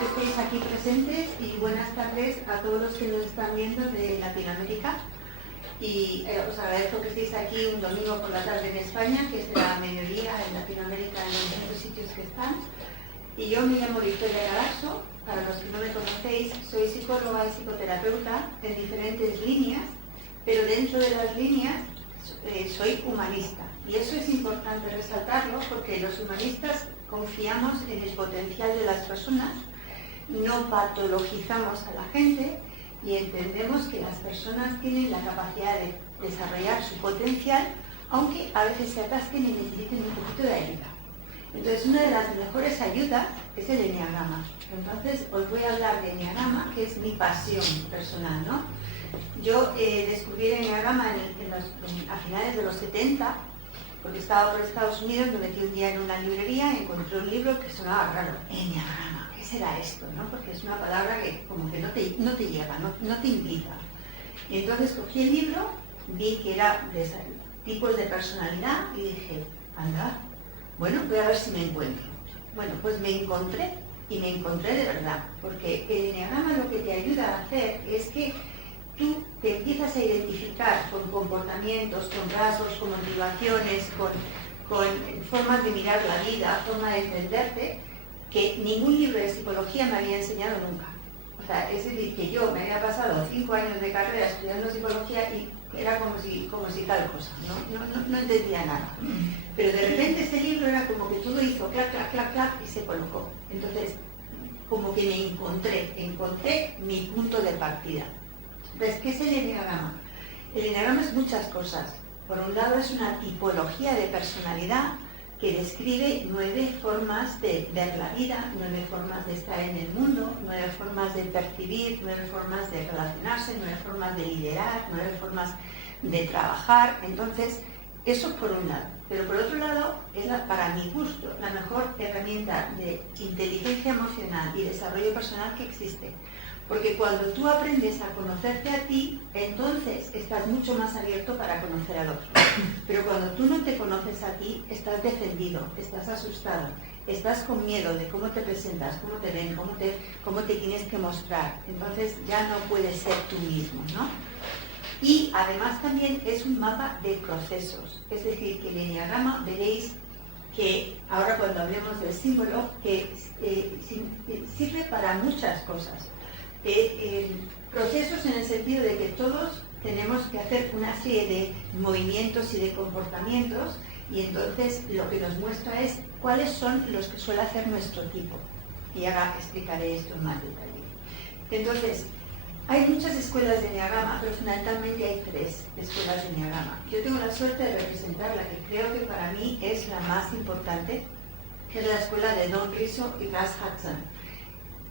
que estéis aquí presentes y buenas tardes a todos los que nos están viendo de Latinoamérica. Y os agradezco que estéis aquí un domingo por la tarde en España, que será mediodía en Latinoamérica en los distintos sitios que están. Y yo me llamo Victoria Galasso, para los que no me conocéis, soy psicóloga y psicoterapeuta en diferentes líneas, pero dentro de las líneas soy humanista. Y eso es importante resaltarlo porque los humanistas confiamos en el potencial de las personas, no patologizamos a la gente y entendemos que las personas tienen la capacidad de desarrollar su potencial, aunque a veces se atasquen y necesiten un poquito de ayuda. Entonces, una de las mejores ayudas es el eneagrama. Entonces, os voy a hablar de eneagrama, que es mi pasión personal, ¿no? Yo descubrí el eneagrama a finales de los 70, porque estaba por Estados Unidos, me metí un día en una librería y encontré un libro que sonaba raro. Eneagrama, ¿qué será esto? ¿No? Porque es una palabra que como que no te llega, no te invita. Y entonces cogí el libro, vi que era de tipos de personalidad y dije, anda, bueno, voy a ver si me encuentro. Bueno, pues me encontré, y me encontré de verdad, porque el eneagrama lo que te ayuda a hacer es que tú te empiezas a identificar con comportamientos, con rasgos, con motivaciones, con formas de mirar la vida, forma de entenderte, que ningún libro de psicología me había enseñado nunca. O sea, es decir, que yo me había pasado 5 años de carrera estudiando psicología y era como si tal cosa, no entendía nada. Pero de repente este libro era como que todo hizo clac, clac, clac, clac y se colocó. Entonces, como que me encontré mi punto de partida. Entonces, ¿qué es el eneagrama? El eneagrama es muchas cosas. Por un lado es una tipología de personalidad que describe 9 formas de ver la vida, 9 formas de estar en el mundo, 9 formas de percibir, 9 formas de relacionarse, 9 formas de liderar, 9 formas de trabajar. Entonces, eso por un lado. Pero por otro lado, es para mi gusto la mejor herramienta de inteligencia emocional y desarrollo personal que existe. Porque cuando tú aprendes a conocerte a ti, entonces estás mucho más abierto para conocer al otro. Pero cuando tú no te conoces a ti, estás defendido, estás asustado, estás con miedo de cómo te presentas, cómo te ven, cómo te tienes que mostrar. Entonces ya no puedes ser tú mismo, ¿no? Y además también es un mapa de procesos. Es decir, que el eneagrama, veréis que ahora cuando hablemos del símbolo, que sirve para muchas cosas. Procesos en el sentido de que todos tenemos que hacer una serie de movimientos y de comportamientos y entonces lo que nos muestra es cuáles son los que suele hacer nuestro tipo. Y ahora explicaré esto en más detalle. Entonces, hay muchas escuelas de eneagrama, pero fundamentalmente hay 3 escuelas de eneagrama. Yo tengo la suerte de representar la que creo que para mí es la más importante, que es la escuela de Don Riso y Russ Hudson.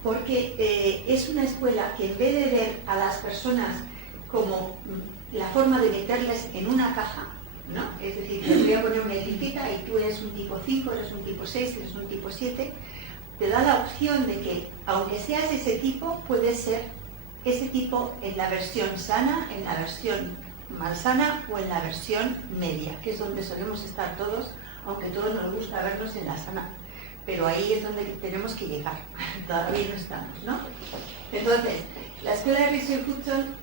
Porque es una escuela que en vez de ver a las personas como la forma de meterles en una caja, ¿no? Es decir, te voy a poner una etiqueta y tú eres un tipo 5, eres un tipo 6, eres un tipo 7, te da la opción de que, aunque seas ese tipo, puedes ser ese tipo en la versión sana, en la versión malsana o en la versión media, que es donde solemos estar todos, aunque todos nos gusta vernos en la sana. Pero ahí es donde tenemos que llegar, todavía no estamos, ¿no? Entontonces, la escuela de Riso y Hudson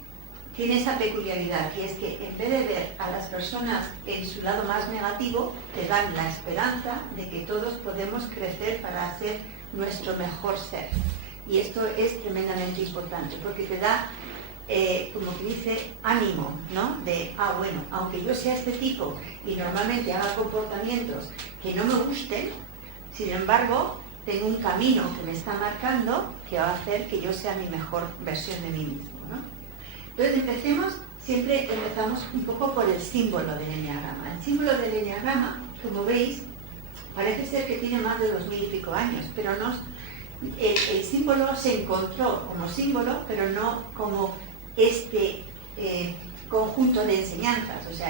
tiene esa peculiaridad, que es que en vez de ver a las personas en su lado más negativo, te dan la esperanza de que todos podemos crecer para hacer nuestro mejor ser. Y esto es tremendamente importante, porque te da, como que dice, ánimo, ¿no? De, bueno, aunque yo sea este tipo y normalmente haga comportamientos que no me gusten, sin embargo, tengo un camino que me está marcando que va a hacer que yo sea mi mejor versión de mí mismo, ¿no? Entonces siempre empezamos un poco por el símbolo del eneagrama. El símbolo del eneagrama, como veis, parece ser que tiene más de 2000 y pico años, pero el símbolo se encontró como símbolo, pero no como este conjunto de enseñanzas. O sea,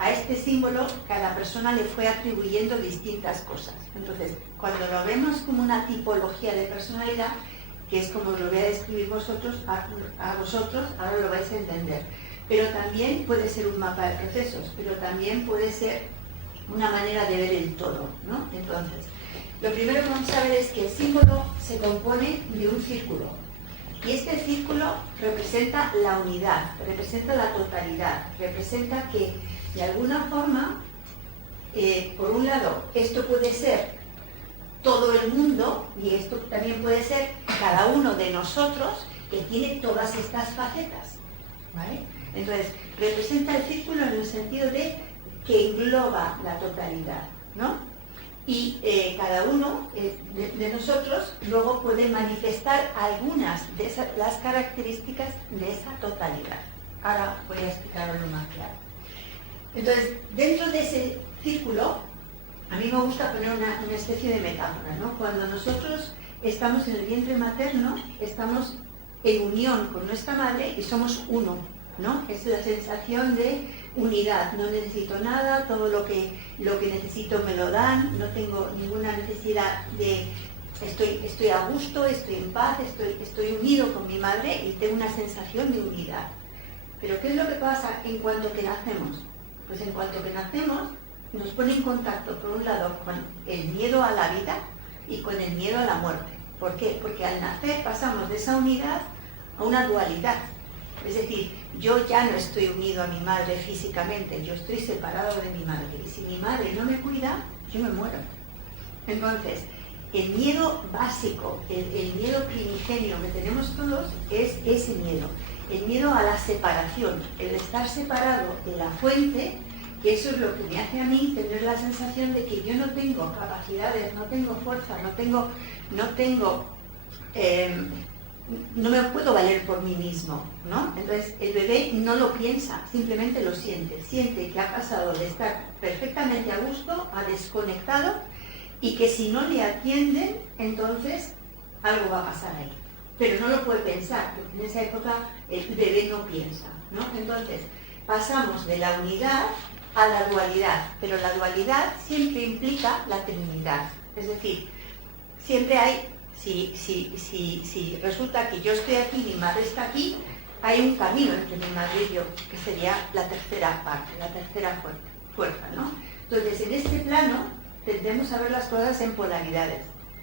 a este símbolo cada persona le fue atribuyendo distintas cosas. Entonces, cuando lo vemos como una tipología de personalidad, que es como lo voy a describir a vosotros, ahora lo vais a entender. Pero también puede ser un mapa de procesos, pero también puede ser una manera de ver el todo, ¿no? Entonces, Lo primero que vamos a ver es que el símbolo se compone de un círculo. Y este círculo representa la unidad, representa la totalidad, representa que de alguna forma, por un lado, esto puede ser todo el mundo y esto también puede ser cada uno de nosotros que tiene todas estas facetas, ¿vale? Entonces, representa el círculo en el sentido de que engloba la totalidad, ¿no? Y cada uno de nosotros luego puede manifestar algunas de las características de esa totalidad. Ahora voy a explicarlo más claro. Entonces, dentro de ese círculo, a mí me gusta poner una especie de metáfora, ¿no? Cuando nosotros estamos en el vientre materno, estamos en unión con nuestra madre y somos uno, ¿no? Es la sensación de unidad, no necesito nada, todo lo que necesito me lo dan, no tengo ninguna necesidad de... Estoy a gusto, estoy en paz, estoy unido con mi madre y tengo una sensación de unidad. Pero ¿qué es lo que pasa en cuanto que nacemos? Pues en cuanto que nacemos nos pone en contacto, por un lado, con el miedo a la vida y con el miedo a la muerte. ¿Por qué? Porque al nacer pasamos de esa unidad a una dualidad. Es decir, yo ya no estoy unido a mi madre físicamente, yo estoy separado de mi madre. Y si mi madre no me cuida, yo me muero. Entonces, el miedo básico, el miedo primigenio que tenemos todos es ese miedo. El miedo a la separación, el estar separado de la fuente, que eso es lo que me hace a mí tener la sensación de que yo no tengo capacidades, no tengo fuerza, no me puedo valer por mí mismo, ¿no? Entonces el bebé no lo piensa, simplemente lo siente que ha pasado de estar perfectamente a gusto a desconectado y que si no le atienden, entonces algo va a pasar ahí. Pero no lo puede pensar, porque en esa época el bebé no piensa, ¿no? Entonces pasamos de la unidad a la dualidad, pero la dualidad siempre implica la Trinidad, es decir, siempre hay... Si resulta que yo estoy aquí, mi madre está aquí, hay un camino entre mi madre y yo, que sería la tercera parte, la tercera fuerza, ¿no? Entonces, en este plano tendemos a ver las cosas en polaridades,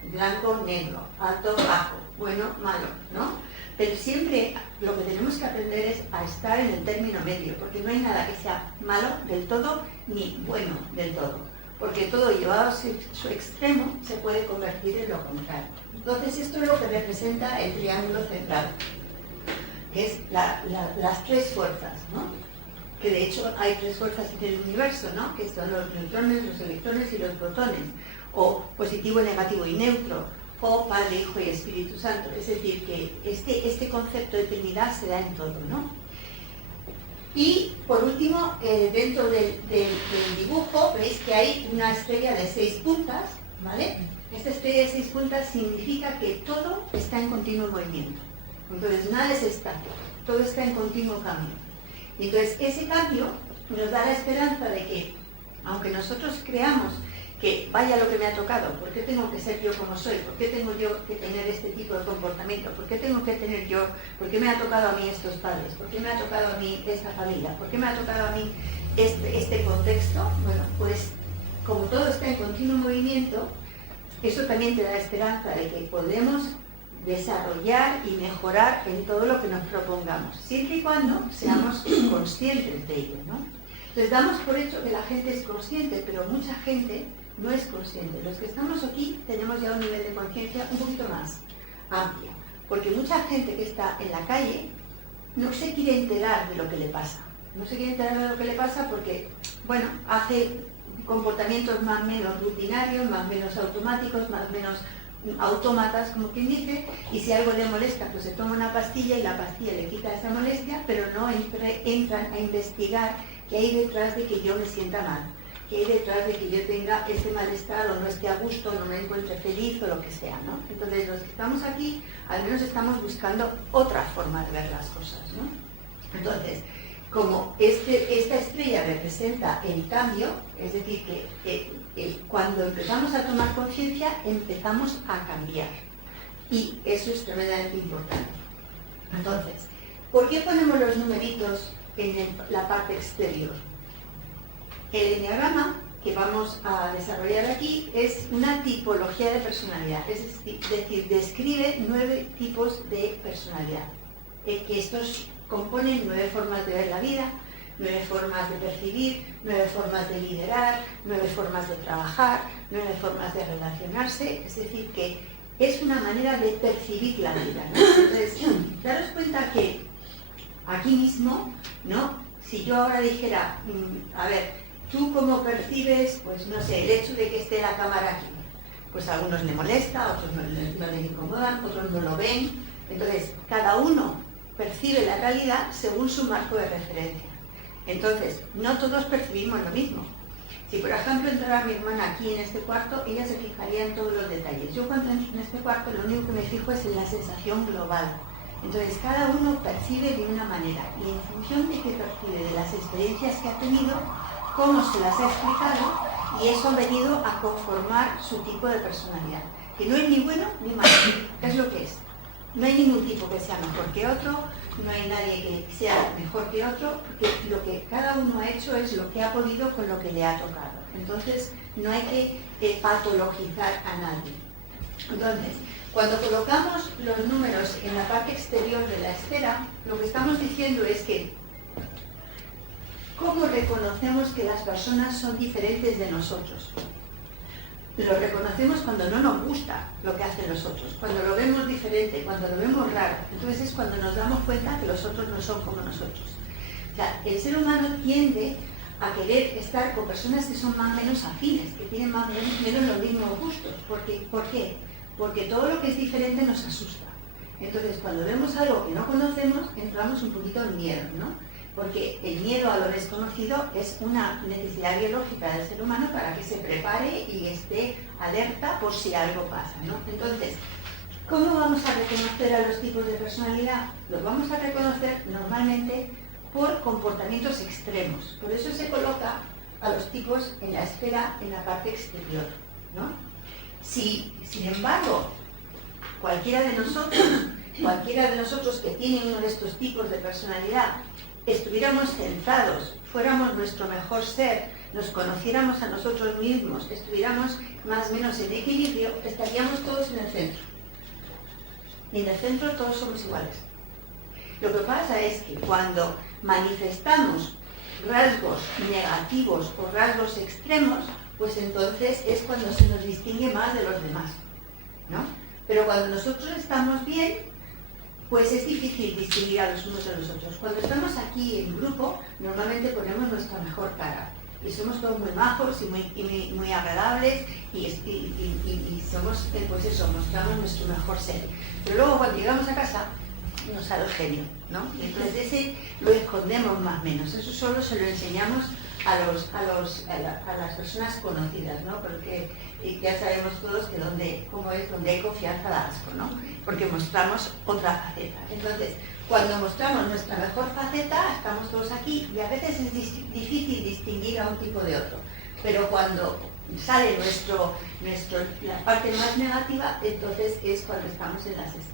blanco, negro, alto, bajo, bueno, malo, ¿no? Pero siempre lo que tenemos que aprender es a estar en el término medio, porque no hay nada que sea malo del todo ni bueno del todo. Porque todo llevado a su extremo se puede convertir en lo contrario. Entonces esto es lo que representa el triángulo central, que es las tres fuerzas, ¿no? Que de hecho hay tres fuerzas en el universo, ¿no? Que son los neutrones, los electrones y los protones, o positivo, negativo y neutro, o Padre, Hijo y Espíritu Santo. Es decir, que este concepto de Trinidad se da en todo, ¿no? Y por último, dentro del dibujo, veis que hay una estrella de 6 puntas, ¿vale? Esta estrella de 6 puntas significa que todo está en continuo movimiento. Entonces, nada es estático, todo está en continuo cambio. Y entonces, ese cambio nos da la esperanza de que, aunque nosotros creamos que vaya lo que me ha tocado, ¿por qué tengo que ser yo como soy? ¿Por qué tengo yo que tener este tipo de comportamiento? ¿Por qué tengo que tener yo? ¿Por qué me ha tocado a mí estos padres? ¿Por qué me ha tocado a mí esta familia? ¿Por qué me ha tocado a mí este contexto? Bueno, pues como todo está en continuo movimiento, eso también te da esperanza de que podemos desarrollar y mejorar en todo lo que nos propongamos, siempre y cuando seamos conscientes de ello, ¿no? Entonces damos por hecho que la gente es consciente, pero mucha gente no es consciente. Los que estamos aquí tenemos ya un nivel de conciencia un poquito más amplio, porque mucha gente que está en la calle no se quiere enterar de lo que le pasa. No se quiere enterar de lo que le pasa porque, bueno, hace comportamientos más o menos rutinarios, más o menos automáticos, más o menos autómatas, como quien dice, y si algo le molesta, pues se toma una pastilla y la pastilla le quita esa molestia, pero no entran a investigar qué hay detrás de que yo me sienta mal, qué hay detrás de que yo tenga ese malestar o no esté a gusto, no me encuentre feliz o lo que sea, ¿no? Entonces los que estamos aquí, al menos estamos buscando otra forma de ver las cosas, ¿no? Entonces, como esta estrella representa el cambio, es decir, que cuando empezamos a tomar conciencia, empezamos a cambiar. Y eso es tremendamente importante. Entonces, ¿por qué ponemos los numeritos en la parte exterior? El enneagrama que vamos a desarrollar aquí es una tipología de personalidad, es decir, describe 9 tipos de personalidad, que estos componen 9 formas de ver la vida, 9 formas de percibir, 9 formas de liderar, 9 formas de trabajar, 9 formas de relacionarse, es decir, que es una manera de percibir la vida, ¿no? Entonces, daros cuenta que aquí mismo, ¿no? Si yo ahora dijera, a ver, ¿tú cómo percibes, pues no sé, el hecho de que esté la cámara aquí? Pues a algunos le molesta, a otros no les incomodan, otros no lo ven. Entonces, cada uno percibe la realidad según su marco de referencia. Entonces, no todos percibimos lo mismo. Si, por ejemplo, entrara mi hermana aquí en este cuarto, ella se fijaría en todos los detalles. Yo cuando entro en este cuarto, lo único que me fijo es en la sensación global. Entonces, cada uno percibe de una manera y en función de qué percibe, de las experiencias que ha tenido, cómo se las ha explicado, y eso ha venido a conformar su tipo de personalidad, que no es ni bueno ni malo, es lo que es. No hay ningún tipo que sea mejor que otro, no hay nadie que sea mejor que otro, porque lo que cada uno ha hecho es lo que ha podido con lo que le ha tocado. Entonces, no hay que patologizar a nadie. Entonces, cuando colocamos los números en la parte exterior de la esfera, lo que estamos diciendo es que ¿cómo reconocemos que las personas son diferentes de nosotros? Lo reconocemos cuando no nos gusta lo que hacen los otros, cuando lo vemos diferente, cuando lo vemos raro. Entonces es cuando nos damos cuenta que los otros no son como nosotros. O sea, el ser humano tiende a querer estar con personas que son más o menos afines, que tienen más o menos los mismos gustos. ¿Por qué? Porque todo lo que es diferente nos asusta. Entonces, cuando vemos algo que no conocemos, entramos un poquito en miedo, ¿no? Porque el miedo a lo desconocido es una necesidad biológica del ser humano para que se prepare y esté alerta por si algo pasa, ¿no? Entonces, ¿cómo vamos a reconocer a los tipos de personalidad? Los vamos a reconocer normalmente por comportamientos extremos. Por eso se coloca a los tipos en la esfera, en la parte exterior, ¿no? Si, sin embargo, cualquiera de nosotros que tiene uno de estos tipos de personalidad, estuviéramos centrados, fuéramos nuestro mejor ser, nos conociéramos a nosotros mismos, estuviéramos más o menos en equilibrio, estaríamos todos en el centro. Y en el centro todos somos iguales. Lo que pasa es que cuando manifestamos rasgos negativos o rasgos extremos, pues entonces es cuando se nos distingue más de los demás, ¿no? Pero cuando nosotros estamos bien, pues es difícil distinguir a los unos de los otros. Cuando estamos aquí en grupo, normalmente ponemos nuestra mejor cara. Y somos todos muy majos y muy agradables y somos, pues eso, mostramos nuestro mejor ser. Pero luego cuando llegamos a casa, nos sale el genio, ¿no? Y entonces ese lo escondemos más o menos. Eso solo se lo enseñamos a las personas conocidas, ¿no? Porque ya sabemos todos que donde hay confianza da asco, ¿no? Porque mostramos otra faceta. Entonces, cuando mostramos nuestra mejor faceta, estamos todos aquí y a veces es difícil distinguir a un tipo de otro. Pero cuando sale la parte más negativa, entonces es cuando estamos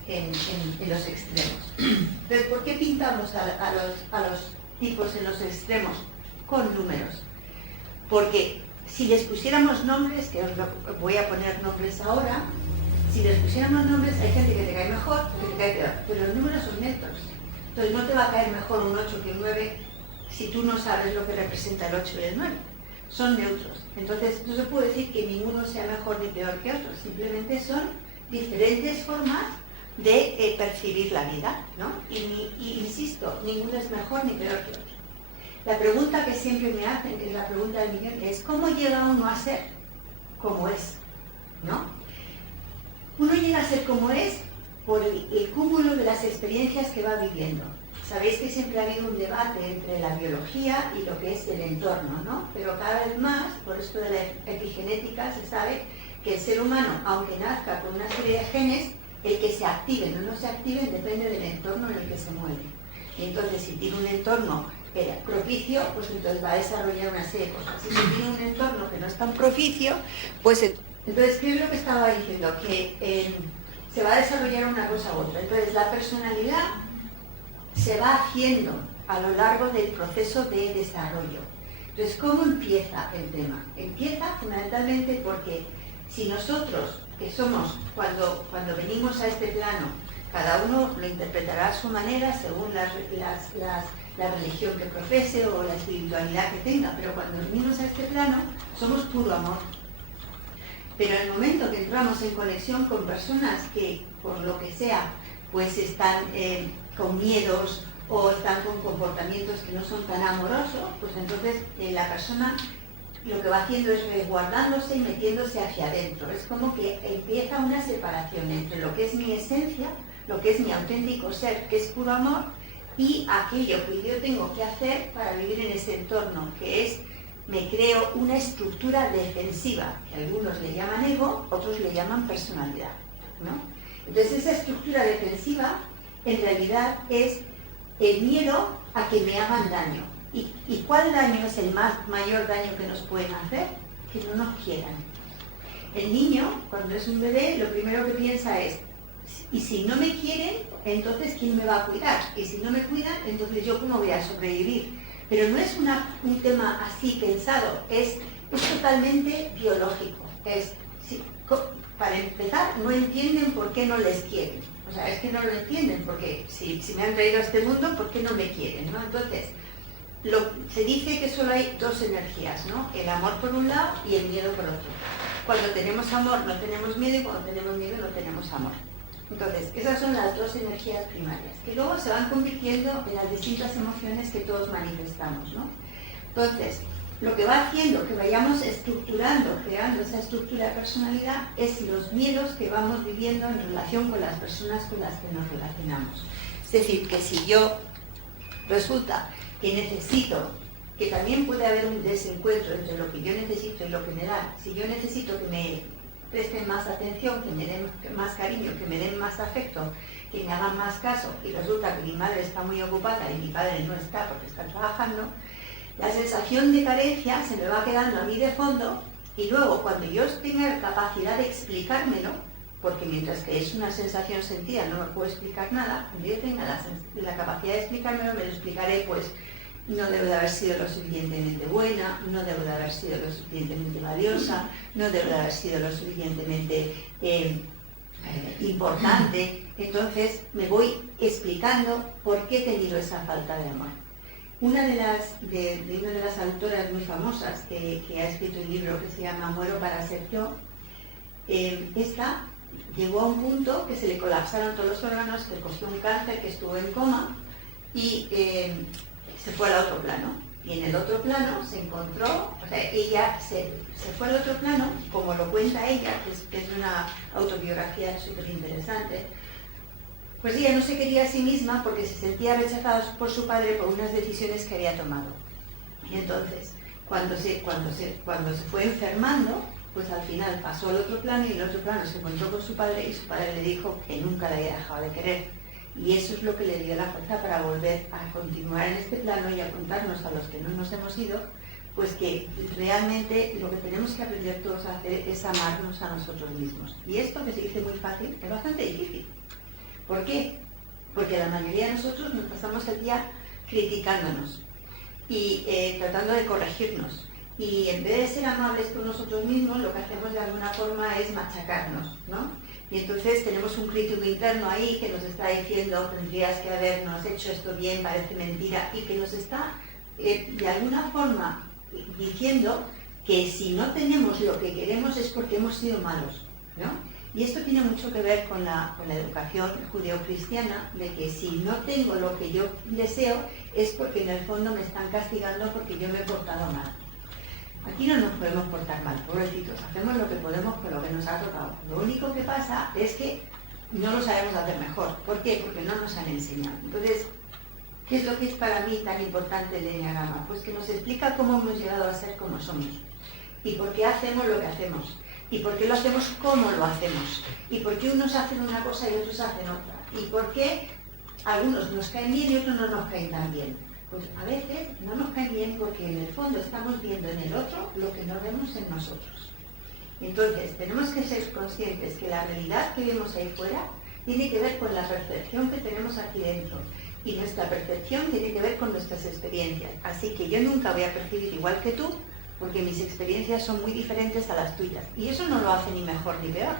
en los extremos. Entonces, ¿por qué pintamos a los tipos en los extremos? Con números. Porque si les pusiéramos nombres, que os voy a poner nombres ahora, si les pusiéramos nombres, hay gente que te cae mejor, que te cae peor, pero los números son neutros. Entonces no te va a caer mejor un 8 que un 9 si tú no sabes lo que representa el 8 y el 9. Son neutros. Entonces no se puede decir que ninguno sea mejor ni peor que otro, simplemente son diferentes formas de percibir la vida, ¿no? Y insisto, ninguno es mejor ni peor que otro. La pregunta que siempre me hacen, que es la pregunta del millón, es ¿cómo llega uno a ser como es? ¿No? Uno llega a ser como es por el cúmulo de las experiencias que va viviendo. Sabéis que siempre ha habido un debate entre la biología y lo que es el entorno, ¿no? Pero cada vez más, por esto de la epigenética, se sabe que el ser humano, aunque nazca con una serie de genes, el que se activen o no se activen depende del entorno en el que se mueve. Y entonces, si tiene un entorno propicio, pues entonces va a desarrollar una serie de cosas. Si tiene un entorno que no es tan propicio, pues entonces, ¿qué es lo que estaba diciendo? Que se va a desarrollar una cosa u otra. Entonces, la personalidad se va haciendo a lo largo del proceso de desarrollo. Entonces, ¿cómo empieza el tema? Empieza fundamentalmente porque si nosotros, que somos, cuando venimos a este plano, cada uno lo interpretará a su manera según la religión que profese o la espiritualidad que tenga, pero cuando venimos a este plano somos puro amor. Pero en el momento que entramos en conexión con personas que, por lo que sea, pues están con miedos o están con comportamientos que no son tan amorosos, pues entonces la persona lo que va haciendo es resguardándose y metiéndose hacia adentro. Es como que empieza una separación entre lo que es mi esencia, lo que es mi auténtico ser, que es puro amor, y aquello que yo tengo que hacer para vivir en ese entorno, que es, me creo una estructura defensiva, que algunos le llaman ego, otros le llaman personalidad, ¿no? Entonces esa estructura defensiva en realidad es el miedo a que me hagan daño. ¿Y cuál daño es el mayor daño que nos pueden hacer? Que no nos quieran. El niño, cuando es un bebé, lo primero que piensa es, y si no me quieren, entonces ¿quién me va a cuidar? Y si no me cuidan, entonces ¿yo cómo voy a sobrevivir? Pero no es un tema así pensado, es totalmente biológico. Para empezar, no entienden por qué no les quieren. O sea, es que no lo entienden, porque si me han traído a este mundo, ¿por qué no me quieren, ¿no? Entonces, se dice que solo hay dos energías, ¿no? El amor por un lado y el miedo por otro. Cuando tenemos amor no tenemos miedo y cuando tenemos miedo no tenemos amor. Entonces, esas son las dos energías primarias, que luego se van convirtiendo en las distintas emociones que todos manifestamos, ¿no? Entonces, lo que va haciendo que vayamos estructurando, creando esa estructura de personalidad, es los miedos que vamos viviendo en relación con las personas con las que nos relacionamos. Es decir, que si yo resulta que necesito, que también puede haber un desencuentro entre lo que yo necesito y lo que me dan. Si yo necesito que me presten más atención, que me den más cariño, que me den más afecto, que me hagan más caso, y resulta que mi madre está muy ocupada y mi padre no está porque está trabajando, la sensación de carencia se me va quedando a mí de fondo, y luego cuando yo tenga capacidad de explicármelo, porque mientras que es una sensación sentida no me puedo explicar nada, cuando yo tenga la capacidad de explicármelo, me lo explicaré, pues no debo de haber sido lo suficientemente buena, no debo de haber sido lo suficientemente valiosa, no debo de haber sido lo suficientemente importante. Entonces me voy explicando por qué he tenido esa falta de amor. Una de las autoras muy famosas que ha escrito un libro que se llama Muero para ser yo, esta llegó a un punto que se le colapsaron todos los órganos, que cogió un cáncer, que estuvo en coma y se fue al otro plano. Y en el otro plano se encontró, o sea, ella se fue al otro plano, como lo cuenta ella, que es una autobiografía súper interesante. Pues ella no se quería a sí misma porque se sentía rechazada por su padre por unas decisiones que había tomado. Y entonces, cuando se fue enfermando, pues al final pasó al otro plano y en el otro plano se encontró con su padre y su padre le dijo que nunca la había dejado de querer. Y eso es lo que le dio la fuerza para volver a continuar en este plano y a contarnos a los que no nos hemos ido, pues que realmente lo que tenemos que aprender todos a hacer es amarnos a nosotros mismos. Y esto, que se dice muy fácil, es bastante difícil. ¿Por qué? Porque la mayoría de nosotros nos pasamos el día criticándonos y tratando de corregirnos. Y en vez de ser amables con nosotros mismos, lo que hacemos de alguna forma es machacarnos, ¿no? Y entonces tenemos un crítico interno ahí que nos está diciendo, tendrías que habernos hecho esto bien, parece mentira, y que nos está de alguna forma diciendo que si no tenemos lo que queremos es porque hemos sido malos, ¿no? Y esto tiene mucho que ver con la educación judeocristiana, de que si no tengo lo que yo deseo es porque en el fondo me están castigando porque yo me he portado mal. Aquí no nos podemos portar mal, pobrecitos, hacemos lo que podemos con lo que nos ha tocado. Lo único que pasa es que no lo sabemos hacer mejor. ¿Por qué? Porque no nos han enseñado. Entonces, ¿qué es lo que es para mí tan importante el Enneagrama? Pues que nos explica cómo hemos llegado a ser como somos y por qué hacemos lo que hacemos y por qué lo hacemos como lo hacemos y por qué unos hacen una cosa y otros hacen otra y por qué algunos nos caen bien y otros no nos caen tan bien. Pues a veces no nos cae bien porque en el fondo estamos viendo en el otro lo que no vemos en nosotros. Entonces, tenemos que ser conscientes que la realidad que vemos ahí fuera tiene que ver con la percepción que tenemos aquí dentro. y nuestra percepción tiene que ver con nuestras experiencias. Así que yo nunca voy a percibir igual que tú, porque mis experiencias son muy diferentes a las tuyas. Y eso no lo hace ni mejor ni peor.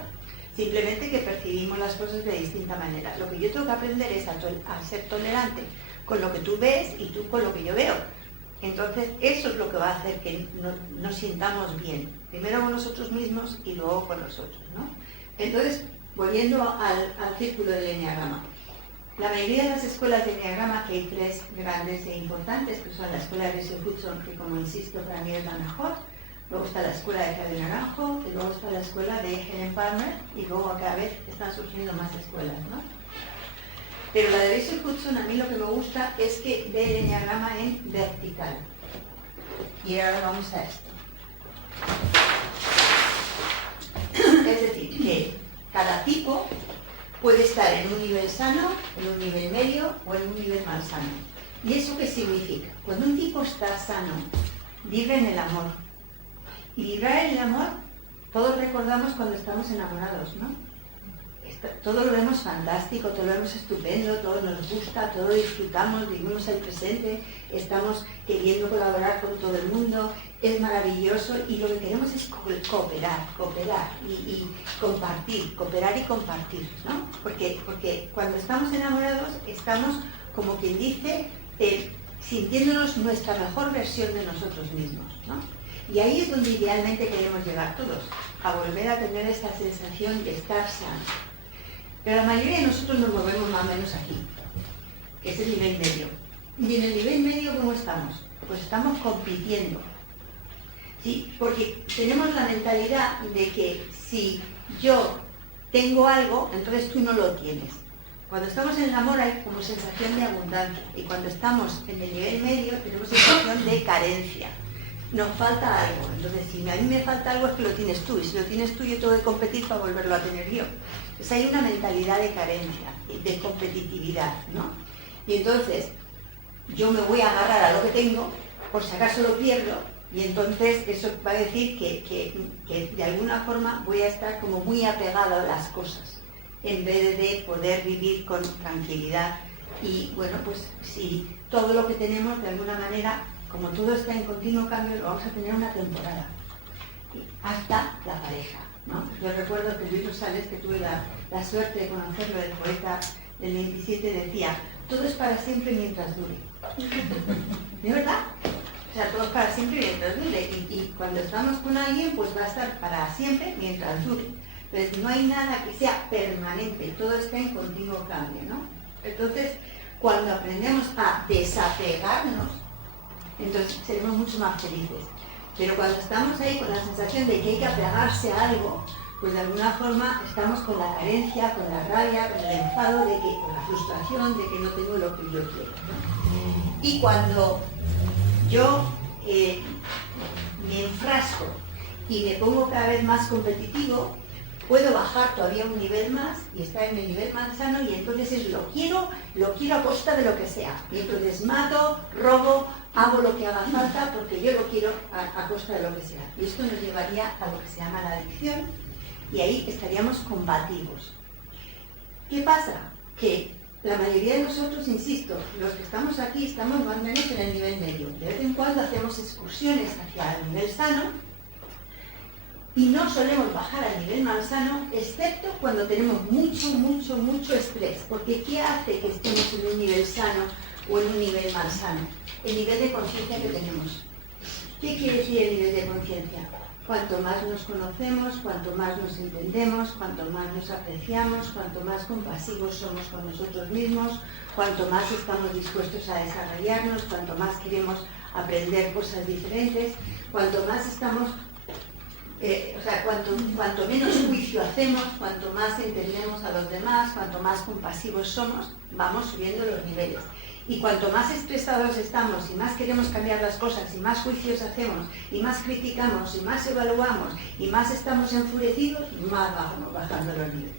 Simplemente que percibimos las cosas de distinta manera. Lo que yo tengo que aprender es a ser tolerante con lo que tú ves y tú con lo que yo veo. Entonces, eso es lo que va a hacer que nos sintamos bien. Primero con nosotros mismos y luego con nosotros, ¿no? Entonces, volviendo al círculo del eneagrama. La mayoría de las escuelas de eneagrama, que hay tres grandes e importantes, que son la escuela de Russell Hudson, que como insisto, para mí es la mejor. Luego está la escuela de Javier Naranjo, y luego está la escuela de Helen Palmer, y luego cada vez están surgiendo más escuelas, ¿no? Pero la de Russell Hudson, a mí lo que me gusta es que ve el eneagrama en vertical. Y ahora vamos a esto. Es decir, que cada tipo puede estar en un nivel sano, en un nivel medio o en un nivel mal sano. ¿Y eso qué significa? Cuando un tipo está sano, vibra en el amor. Y vibrar en el amor, todos recordamos cuando estamos enamorados, ¿no? Todo lo vemos fantástico, todo lo vemos estupendo, todo nos gusta, todo disfrutamos, vivimos el presente, estamos queriendo colaborar con todo el mundo, es maravilloso y lo que queremos es cooperar y compartir, cooperar y compartir, ¿no? Porque cuando estamos enamorados estamos, como quien dice, sintiéndonos nuestra mejor versión de nosotros mismos, ¿no? Y ahí es donde idealmente queremos llegar todos, a volver a tener esta sensación de estar sanos. Pero la mayoría de nosotros nos movemos más o menos aquí, que es el nivel medio. Y en el nivel medio, ¿cómo estamos? Pues estamos compitiendo. ¿Sí? Porque tenemos la mentalidad de que si yo tengo algo, entonces tú no lo tienes. Cuando estamos en el amor hay como sensación de abundancia. Y cuando estamos en el nivel medio tenemos sensación de carencia. Nos falta algo. Entonces, si a mí me falta algo es que lo tienes tú. Y si lo tienes tú, yo tengo que competir para volverlo a tener yo. Entonces hay una mentalidad de carencia, de competitividad, ¿no? Y entonces yo me voy a agarrar a lo que tengo, por si acaso lo pierdo, y entonces eso va a decir que de alguna forma voy a estar como muy apegado a las cosas, en vez de poder vivir con tranquilidad. Y bueno, pues si todo lo que tenemos de alguna manera, como todo está en continuo cambio, lo vamos a tener una temporada, hasta la pareja, ¿no? Yo recuerdo que Luis Rosales, que tuve la suerte de conocerlo, el poeta del 27, decía, todo es para siempre mientras dure. ¿De verdad? O sea, todo es para siempre mientras dure. Y cuando estamos con alguien, pues va a estar para siempre mientras dure. Pero no hay nada que sea permanente, todo está en continuo cambio, ¿no? Entonces, cuando aprendemos a desapegarnos, entonces seremos mucho más felices. Pero cuando estamos ahí con la sensación de que hay que apegarse a algo, pues de alguna forma estamos con la carencia, con la rabia, con el enfado, con la frustración de que no tengo lo que yo quiero, ¿no? Y cuando yo me enfrasco y me pongo cada vez más competitivo, puedo bajar todavía un nivel más y estar en el nivel más sano, y entonces lo quiero a costa de lo que sea. Y entonces mato, robo, hago lo que haga falta porque yo lo quiero a costa de lo que sea. Y esto nos llevaría a lo que se llama la adicción, y ahí estaríamos combativos. ¿Qué pasa? Que la mayoría de nosotros, insisto, los que estamos aquí estamos más o menos en el nivel medio. De vez en cuando hacemos excursiones hacia el nivel sano, y no solemos bajar al nivel malsano, excepto cuando tenemos mucho estrés. Porque ¿qué hace que estemos en un nivel sano o en un nivel malsano? El nivel de conciencia que tenemos. ¿Qué quiere decir el nivel de conciencia? Cuanto más nos conocemos, cuanto más nos entendemos, cuanto más nos apreciamos, cuanto más compasivos somos con nosotros mismos, cuanto más estamos dispuestos a desarrollarnos, cuanto más queremos aprender cosas diferentes, cuanto más estamos... cuanto menos juicio hacemos, cuanto más entendemos a los demás, cuanto más compasivos somos, vamos subiendo los niveles. Y cuanto más estresados estamos y más queremos cambiar las cosas y más juicios hacemos y más criticamos y más evaluamos y más estamos enfurecidos, más vamos bajando los niveles.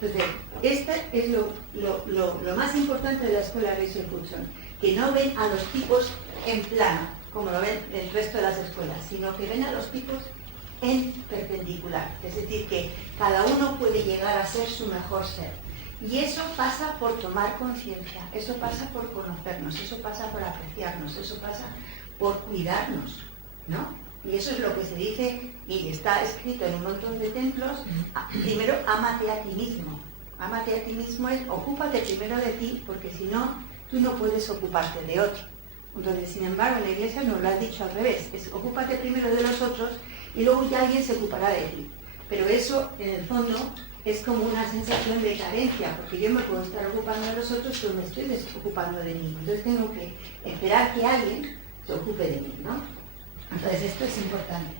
Entonces, este es lo más importante de la escuela de Russell Hudson, que no ven a los tipos en plano, como lo ven el resto de las escuelas, sino que ven a los tipos en perpendicular, es decir, que cada uno puede llegar a ser su mejor ser. Y eso pasa por tomar conciencia, eso pasa por conocernos, eso pasa por apreciarnos, eso pasa por cuidarnos, ¿no? Y eso es lo que se dice, y está escrito en un montón de templos. Primero, ámate a ti mismo. Ámate a ti mismo es, ocúpate primero de ti, porque si no, tú no puedes ocuparte de otro. Entonces, sin embargo, en la Iglesia nos lo ha dicho al revés, es ocúpate primero de los otros y luego ya alguien se ocupará de ti. Pero eso, en el fondo, es como una sensación de carencia, porque yo me puedo estar ocupando de los otros, pero me estoy desocupando de mí. Entonces tengo que esperar que alguien se ocupe de mí, ¿no? Entonces esto es importante.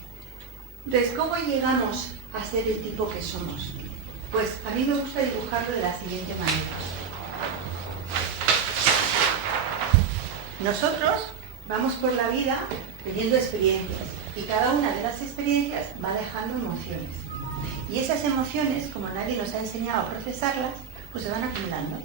Entonces, ¿cómo llegamos a ser el tipo que somos? Pues a mí me gusta dibujarlo de la siguiente manera. Nosotros vamos por la vida teniendo experiencias y cada una de las experiencias va dejando emociones. Y esas emociones, como nadie nos ha enseñado a procesarlas, pues se van acumulando.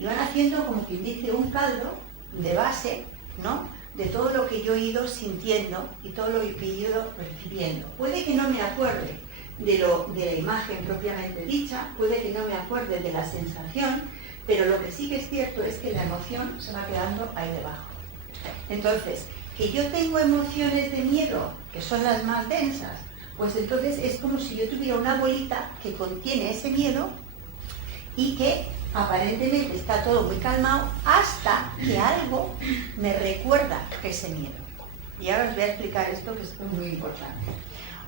Y van haciendo, como quien dice, un caldo de base, ¿no?, de todo lo que yo he ido sintiendo y todo lo que he ido percibiendo. Puede que no me acuerde de la imagen propiamente dicha, puede que no me acuerde de la sensación, pero lo que sí que es cierto es que la emoción se va quedando ahí debajo. Entonces, que yo tengo emociones de miedo, que son las más densas, pues entonces es como si yo tuviera una bolita que contiene ese miedo y que aparentemente está todo muy calmado hasta que algo me recuerda ese miedo. Y ahora os voy a explicar esto, que esto es muy importante.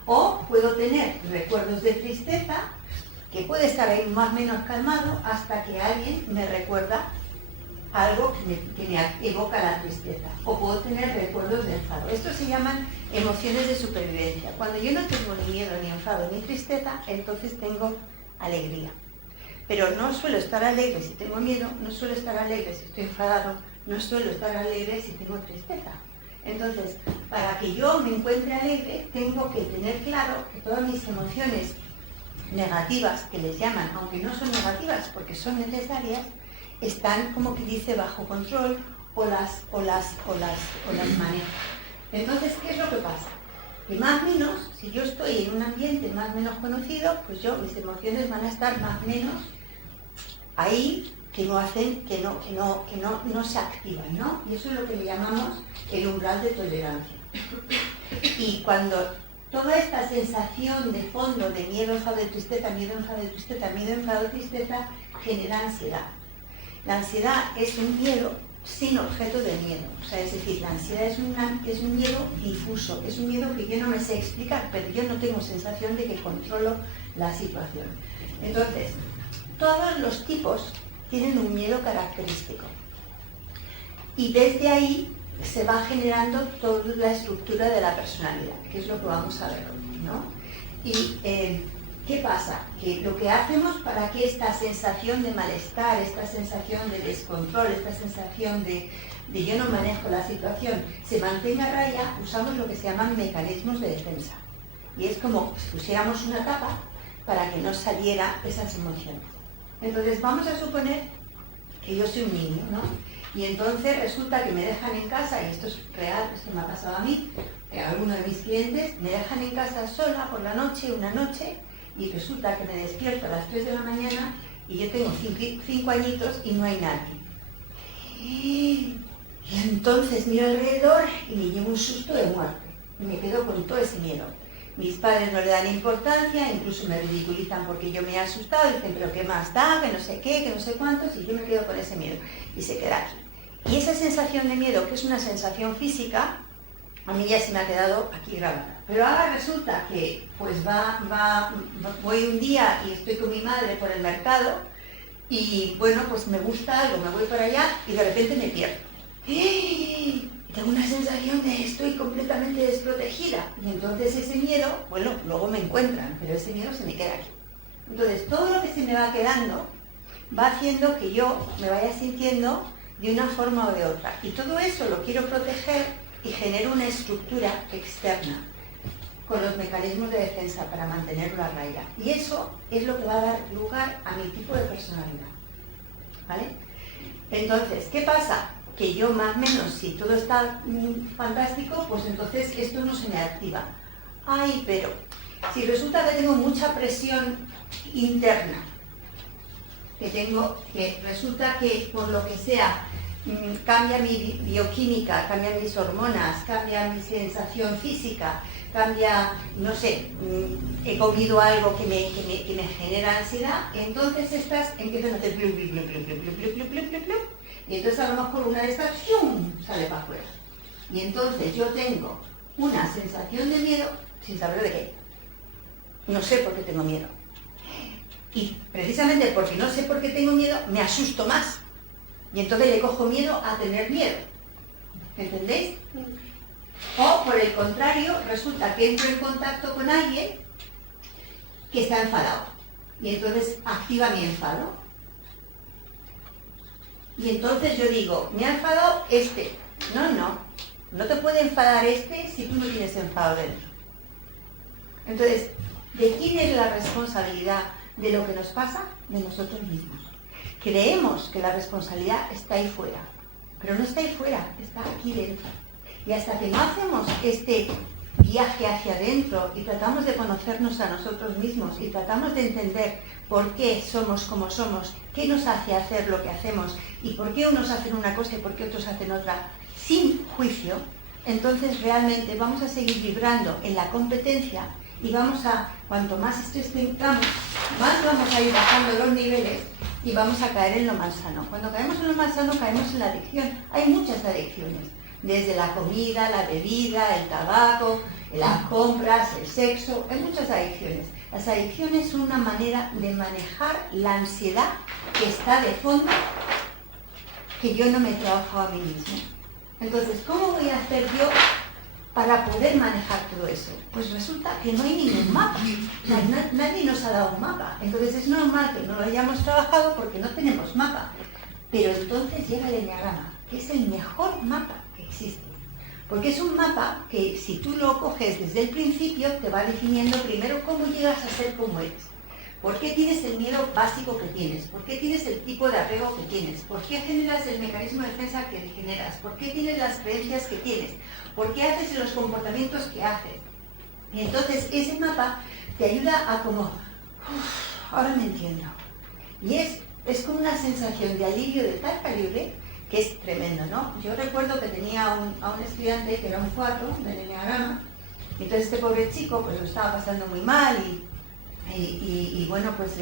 O puedo tener recuerdos de tristeza, que puede estar ahí más o menos calmado hasta que alguien me recuerda algo que me evoca la tristeza. O puedo tener recuerdos de enfado. Estos se llaman emociones de supervivencia. Cuando yo no tengo ni miedo, ni enfado, ni tristeza, entonces tengo alegría. Pero no suelo estar alegre si tengo miedo, no suelo estar alegre si estoy enfadado, no suelo estar alegre si tengo tristeza. Entonces, para que yo me encuentre alegre, tengo que tener claro que todas mis emociones negativas, que les llaman, aunque no son negativas porque son necesarias, están, como que dice, bajo control o las manejo. Entonces, ¿qué es lo que pasa? Que más o menos, si yo estoy en un ambiente más o menos conocido, pues mis emociones van a estar más o menos ahí, que no hacen, que no se activan, ¿no? Y eso es lo que le llamamos el umbral de tolerancia. Y cuando toda esta sensación de fondo de miedo, enfado, de tristeza, miedo, enfado, de tristeza, miedo, enfado, de tristeza, genera ansiedad. La ansiedad es un miedo sin objeto de miedo. O sea, es decir, la ansiedad es un miedo difuso, es un miedo que yo no me sé explicar, pero yo no tengo sensación de que controlo la situación. Entonces, todos los tipos tienen un miedo característico. Y desde ahí se va generando toda la estructura de la personalidad, que es lo que vamos a ver hoy, ¿no? Y ¿qué pasa? Que lo que hacemos para que esta sensación de malestar, esta sensación de descontrol, esta sensación de yo no manejo la situación, se mantenga a raya, usamos lo que se llaman mecanismos de defensa. Y es como si pusiéramos una tapa para que no salieran esas emociones. Entonces vamos a suponer que yo soy un niño, ¿no? Y entonces resulta que me dejan en casa, y esto es real, esto me ha pasado a mí, algunos de mis clientes me dejan en casa sola por la noche, una noche, y resulta que me despierto a las 3 de la mañana y yo tengo 5 añitos y no hay nadie. Y entonces miro alrededor y me llevo un susto de muerte. Y me quedo con todo ese miedo. Mis padres no le dan importancia, incluso me ridiculizan porque yo me he asustado, dicen, pero ¿qué más da? Que no sé qué, que no sé cuántos, y yo me quedo con ese miedo. Y se queda aquí. Y esa sensación de miedo, que es una sensación física, a mí ya se me ha quedado aquí grabada. Pero ahora resulta que pues voy un día y estoy con mi madre por el mercado y bueno, pues me gusta algo, me voy para allá y de repente me pierdo. Y tengo una sensación de estoy completamente desprotegida. Y entonces ese miedo, bueno, luego me encuentran, pero ese miedo se me queda aquí. Entonces todo lo que se me va quedando va haciendo que yo me vaya sintiendo de una forma o de otra. Y todo eso lo quiero proteger y genero una estructura externa con los mecanismos de defensa para mantenerlo a raya. Y eso es lo que va a dar lugar a mi tipo de personalidad. ¿Vale? Entonces, ¿qué pasa? Que yo más o menos, si todo está fantástico, pues entonces esto no se me activa. Ay, pero si resulta que tengo mucha presión interna, que resulta que por lo que sea cambia mi bioquímica, cambia mis hormonas, cambia mi sensación física, cambia, no sé, he comido algo que me genera ansiedad, entonces estas empiezan a hacer blu, blu, blu, blu, blu, blu, blu, blu, blu, blu, blu, y entonces a lo mejor una de estas ¡fium! Sale para afuera. Y entonces yo tengo una sensación de miedo sin saber de qué. No sé por qué tengo miedo. Y precisamente porque no sé por qué tengo miedo, me asusto más. Y entonces le cojo miedo a tener miedo. ¿Entendéis? O por el contrario, resulta que entro en contacto con alguien que está enfadado. Y entonces activa mi enfado. Y entonces yo digo, me ha enfadado este. No te puede enfadar este si tú no tienes enfado dentro. Entonces, ¿de quién es la responsabilidad de lo que nos pasa? De nosotros mismos. Creemos que la responsabilidad está ahí fuera, pero no está ahí fuera, está aquí dentro. Y hasta que no hacemos este viaje hacia adentro y tratamos de conocernos a nosotros mismos y tratamos de entender por qué somos como somos, qué nos hace hacer lo que hacemos y por qué unos hacen una cosa y por qué otros hacen otra, sin juicio, entonces realmente vamos a seguir vibrando en la competencia y cuanto más estrés tengamos, más vamos a ir bajando los niveles y vamos a caer en lo malsano. Cuando caemos en lo malsano, caemos en la adicción. Hay muchas adicciones, desde la comida, la bebida, el tabaco, las compras, el sexo, hay muchas adicciones. Las adicciones son una manera de manejar la ansiedad que está de fondo, que yo no me he trabajado a mí mismo. Entonces, ¿cómo voy a hacer yo para poder manejar todo eso? Pues resulta que no hay ningún mapa. Nadie nos ha dado un mapa. Entonces es normal que no lo hayamos trabajado porque no tenemos mapa. Pero entonces llega el Enneagrama, que es el mejor mapa que existe. Porque es un mapa que si tú lo coges desde el principio te va definiendo primero cómo llegas a ser como eres. ¿Por qué tienes el miedo básico que tienes? ¿Por qué tienes el tipo de apego que tienes? ¿Por qué generas el mecanismo de defensa que generas? ¿Por qué tienes las creencias que tienes? ¿Por qué haces los comportamientos que haces? Y entonces ese mapa te ayuda a como, ahora me entiendo. Y es como una sensación de alivio de tal calibre que es tremendo, ¿no? Yo recuerdo que tenía a un estudiante que era un 4 del Enneagrama, y entonces este pobre chico pues lo estaba pasando muy mal y bueno, pues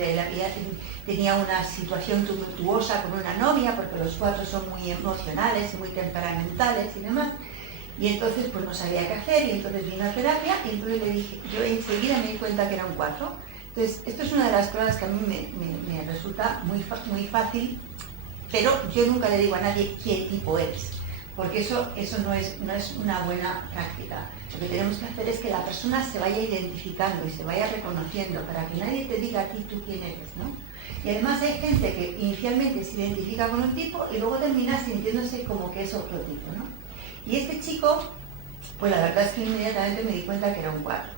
tenía una situación tumultuosa con una novia, porque los 4 son muy emocionales y muy temperamentales y demás, y entonces pues no sabía qué hacer, y entonces vino a terapia, y entonces le dije, yo enseguida me di cuenta que era un 4. Entonces, esto es una de las cosas que a mí me resulta muy fácil, pero yo nunca le digo a nadie qué tipo eres, porque eso no es una buena práctica. Lo que tenemos que hacer es que la persona se vaya identificando y se vaya reconociendo para que nadie te diga a ti tú quién eres, ¿no? Y además hay gente que inicialmente se identifica con un tipo y luego termina sintiéndose como que es otro tipo, ¿no? Y este chico, pues la verdad es que inmediatamente me di cuenta que era un 4.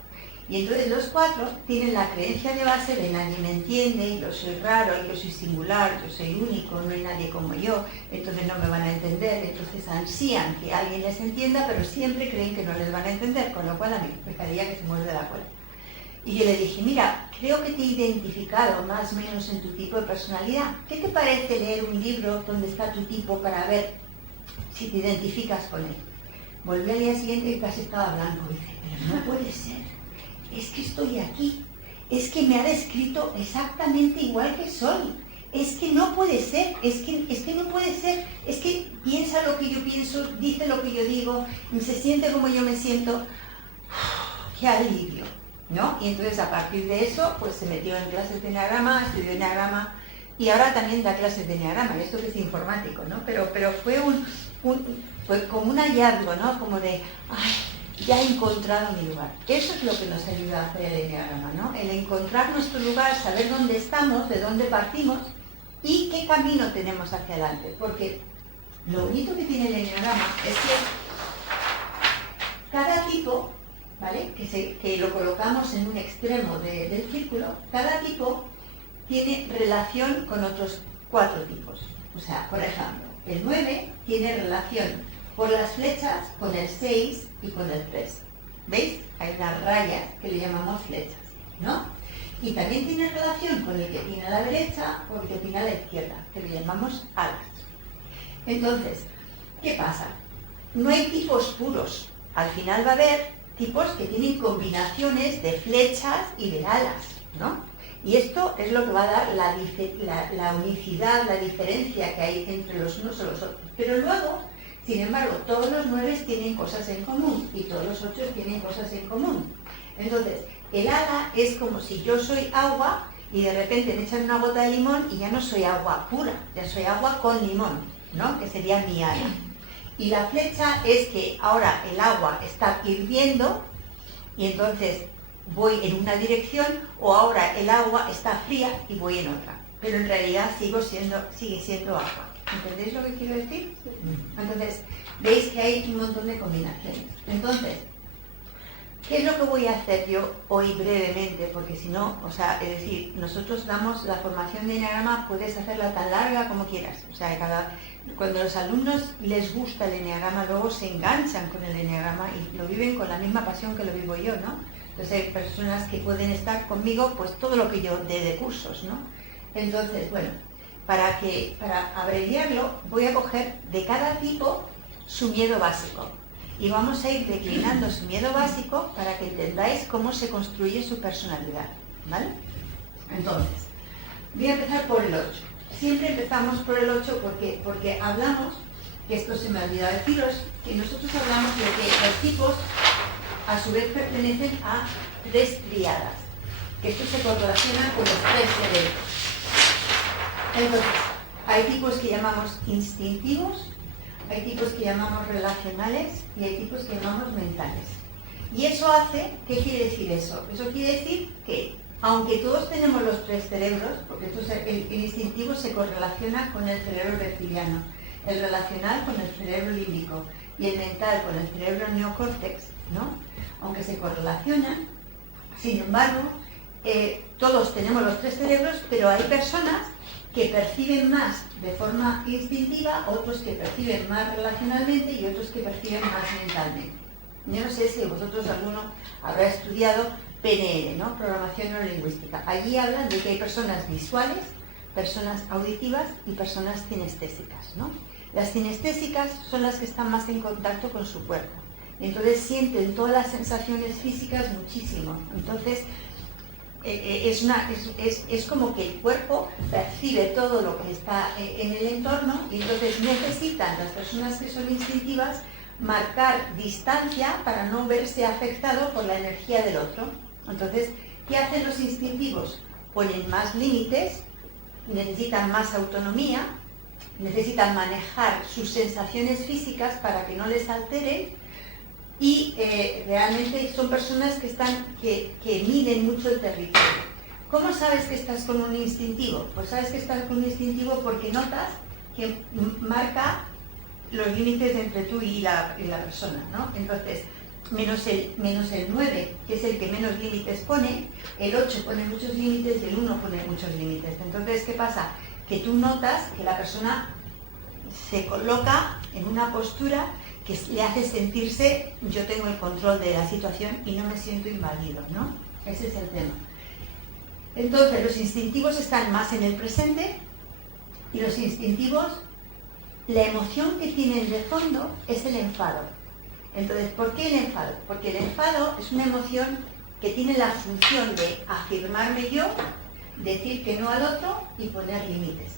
Y entonces los 4 tienen la creencia de base de nadie me entiende, yo soy raro, yo soy singular, yo soy único, no hay nadie como yo, entonces no me van a entender, entonces ansían que alguien les entienda, pero siempre creen que no les van a entender, con lo cual a mí me parecería que se muerde la cola. Y yo le dije, mira, creo que te he identificado más o menos en tu tipo de personalidad. ¿Qué te parece leer un libro donde está tu tipo para ver si te identificas con él? Volví al día siguiente y casi estaba blanco. Y dice, pero no puede ser. Es que estoy aquí, es que me ha descrito exactamente igual que soy, es que no puede ser, es que no puede ser, es que piensa lo que yo pienso, dice lo que yo digo, se siente como yo me siento. ¡Qué alivio! ¿No? Y entonces a partir de eso, pues se metió en clases de Enneagrama, estudió Enneagrama y ahora también da clases de Enneagrama, y esto que es informático, ¿no? Pero fue fue como un hallazgo, ¿no? Como de, ¡ay! Ya he encontrado mi lugar. Eso es lo que nos ayuda a hacer el Enneagrama, ¿no? El encontrar nuestro lugar, saber dónde estamos, de dónde partimos y qué camino tenemos hacia adelante. Porque lo bonito que tiene el Enneagrama es que cada tipo, ¿vale? Que lo colocamos en un extremo del círculo, cada tipo tiene relación con otros 4 tipos. O sea, por ejemplo, el 9 tiene relación por las flechas con el 6 y con el 3. ¿Veis? Hay unas rayas que le llamamos flechas, ¿no? Y también tiene relación con el que tiene a la derecha o el que tiene a la izquierda, que le llamamos alas. Entonces, ¿qué pasa? No hay tipos puros. Al final va a haber tipos que tienen combinaciones de flechas y de alas, ¿no? Y esto es lo que va a dar la unicidad, la diferencia que hay entre los unos y los otros. Pero luego, sin embargo, todos los 9 tienen cosas en común y todos los 8 tienen cosas en común. Entonces, el ala es como si yo soy agua y de repente me echan una gota de limón y ya no soy agua pura, ya soy agua con limón, ¿no? Que sería mi ala. Y la flecha es que ahora el agua está hirviendo y entonces voy en una dirección, o ahora el agua está fría y voy en otra. Pero en realidad sigue siendo agua. ¿Entendéis lo que quiero decir? Entonces, veis que hay un montón de combinaciones. Entonces, ¿qué es lo que voy a hacer yo hoy brevemente? Porque si no, o sea, es decir, nosotros damos la formación de eneagrama, puedes hacerla tan larga como quieras. O sea, cuando a los alumnos les gusta el eneagrama, luego se enganchan con el eneagrama y lo viven con la misma pasión que lo vivo yo, ¿no? Entonces hay personas que pueden estar conmigo pues todo lo que yo dé de cursos, ¿no? Entonces, bueno, para abreviarlo, voy a coger de cada tipo su miedo básico. Y vamos a ir declinando su miedo básico para que entendáis cómo se construye su personalidad, ¿vale? Entonces, voy a empezar por el 8. Siempre empezamos por el 8 porque hablamos, que esto se me ha olvidado deciros, que nosotros hablamos de que los tipos a su vez pertenecen a 3 tríadas, que esto se correlaciona con los 3 cerebros. Entonces, hay tipos que llamamos instintivos, hay tipos que llamamos relacionales y hay tipos que llamamos mentales. Y eso hace, ¿qué quiere decir eso? Eso quiere decir que, aunque todos tenemos los 3 cerebros, porque el instintivo se correlaciona con el cerebro reptiliano, el relacional con el cerebro límbico y el mental con el cerebro neocórtex, ¿no? Aunque se correlacionan, sin embargo, todos tenemos los 3 cerebros, pero hay personas que perciben más de forma instintiva, otros que perciben más relacionalmente y otros que perciben más mentalmente. Yo no sé si vosotros alguno habrá estudiado PNL, ¿no? Programación neurolingüística. Allí hablan de que hay personas visuales, personas auditivas y personas cinestésicas, ¿no? Las cinestésicas son las que están más en contacto con su cuerpo. Entonces sienten todas las sensaciones físicas muchísimo. Entonces es como que el cuerpo percibe todo lo que está en el entorno y entonces necesitan las personas que son instintivas marcar distancia para no verse afectado por la energía del otro. Entonces, ¿qué hacen los instintivos? Ponen más límites, necesitan más autonomía, necesitan manejar sus sensaciones físicas para que no les alteren. Y realmente son personas que miden mucho el territorio. ¿Cómo sabes que estás con un instintivo? Pues sabes que estás con un instintivo porque notas que marca los límites entre tú y la persona, ¿no? Entonces, menos el 9, que es el que menos límites pone, el 8 pone muchos límites y el 1 pone muchos límites. Entonces, ¿qué pasa? Que tú notas que la persona se coloca en una postura que le hace sentirse, yo tengo el control de la situación y no me siento invadido, ¿no? Ese es el tema. Entonces, los instintivos están más en el presente y los instintivos, la emoción que tienen de fondo es el enfado. Entonces, ¿por qué el enfado? Porque el enfado es una emoción que tiene la función de afirmarme yo, decir que no al otro y poner límites.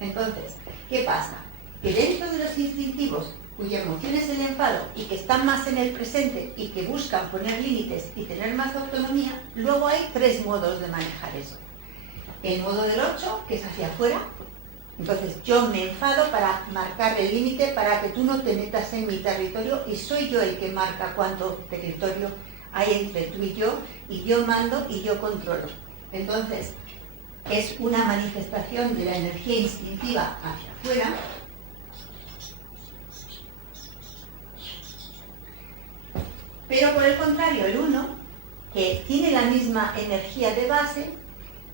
Entonces, ¿qué pasa? Que dentro de los instintivos, cuya emoción es el enfado y que están más en el presente y que buscan poner límites y tener más autonomía, luego hay 3 modos de manejar eso. El modo del 8, que es hacia afuera. Entonces yo me enfado para marcar el límite para que tú no te metas en mi territorio y soy yo el que marca cuánto territorio hay entre tú y yo mando y yo controlo. Entonces es una manifestación de la energía instintiva hacia afuera. Pero por el contrario, el 1, que tiene la misma energía de base,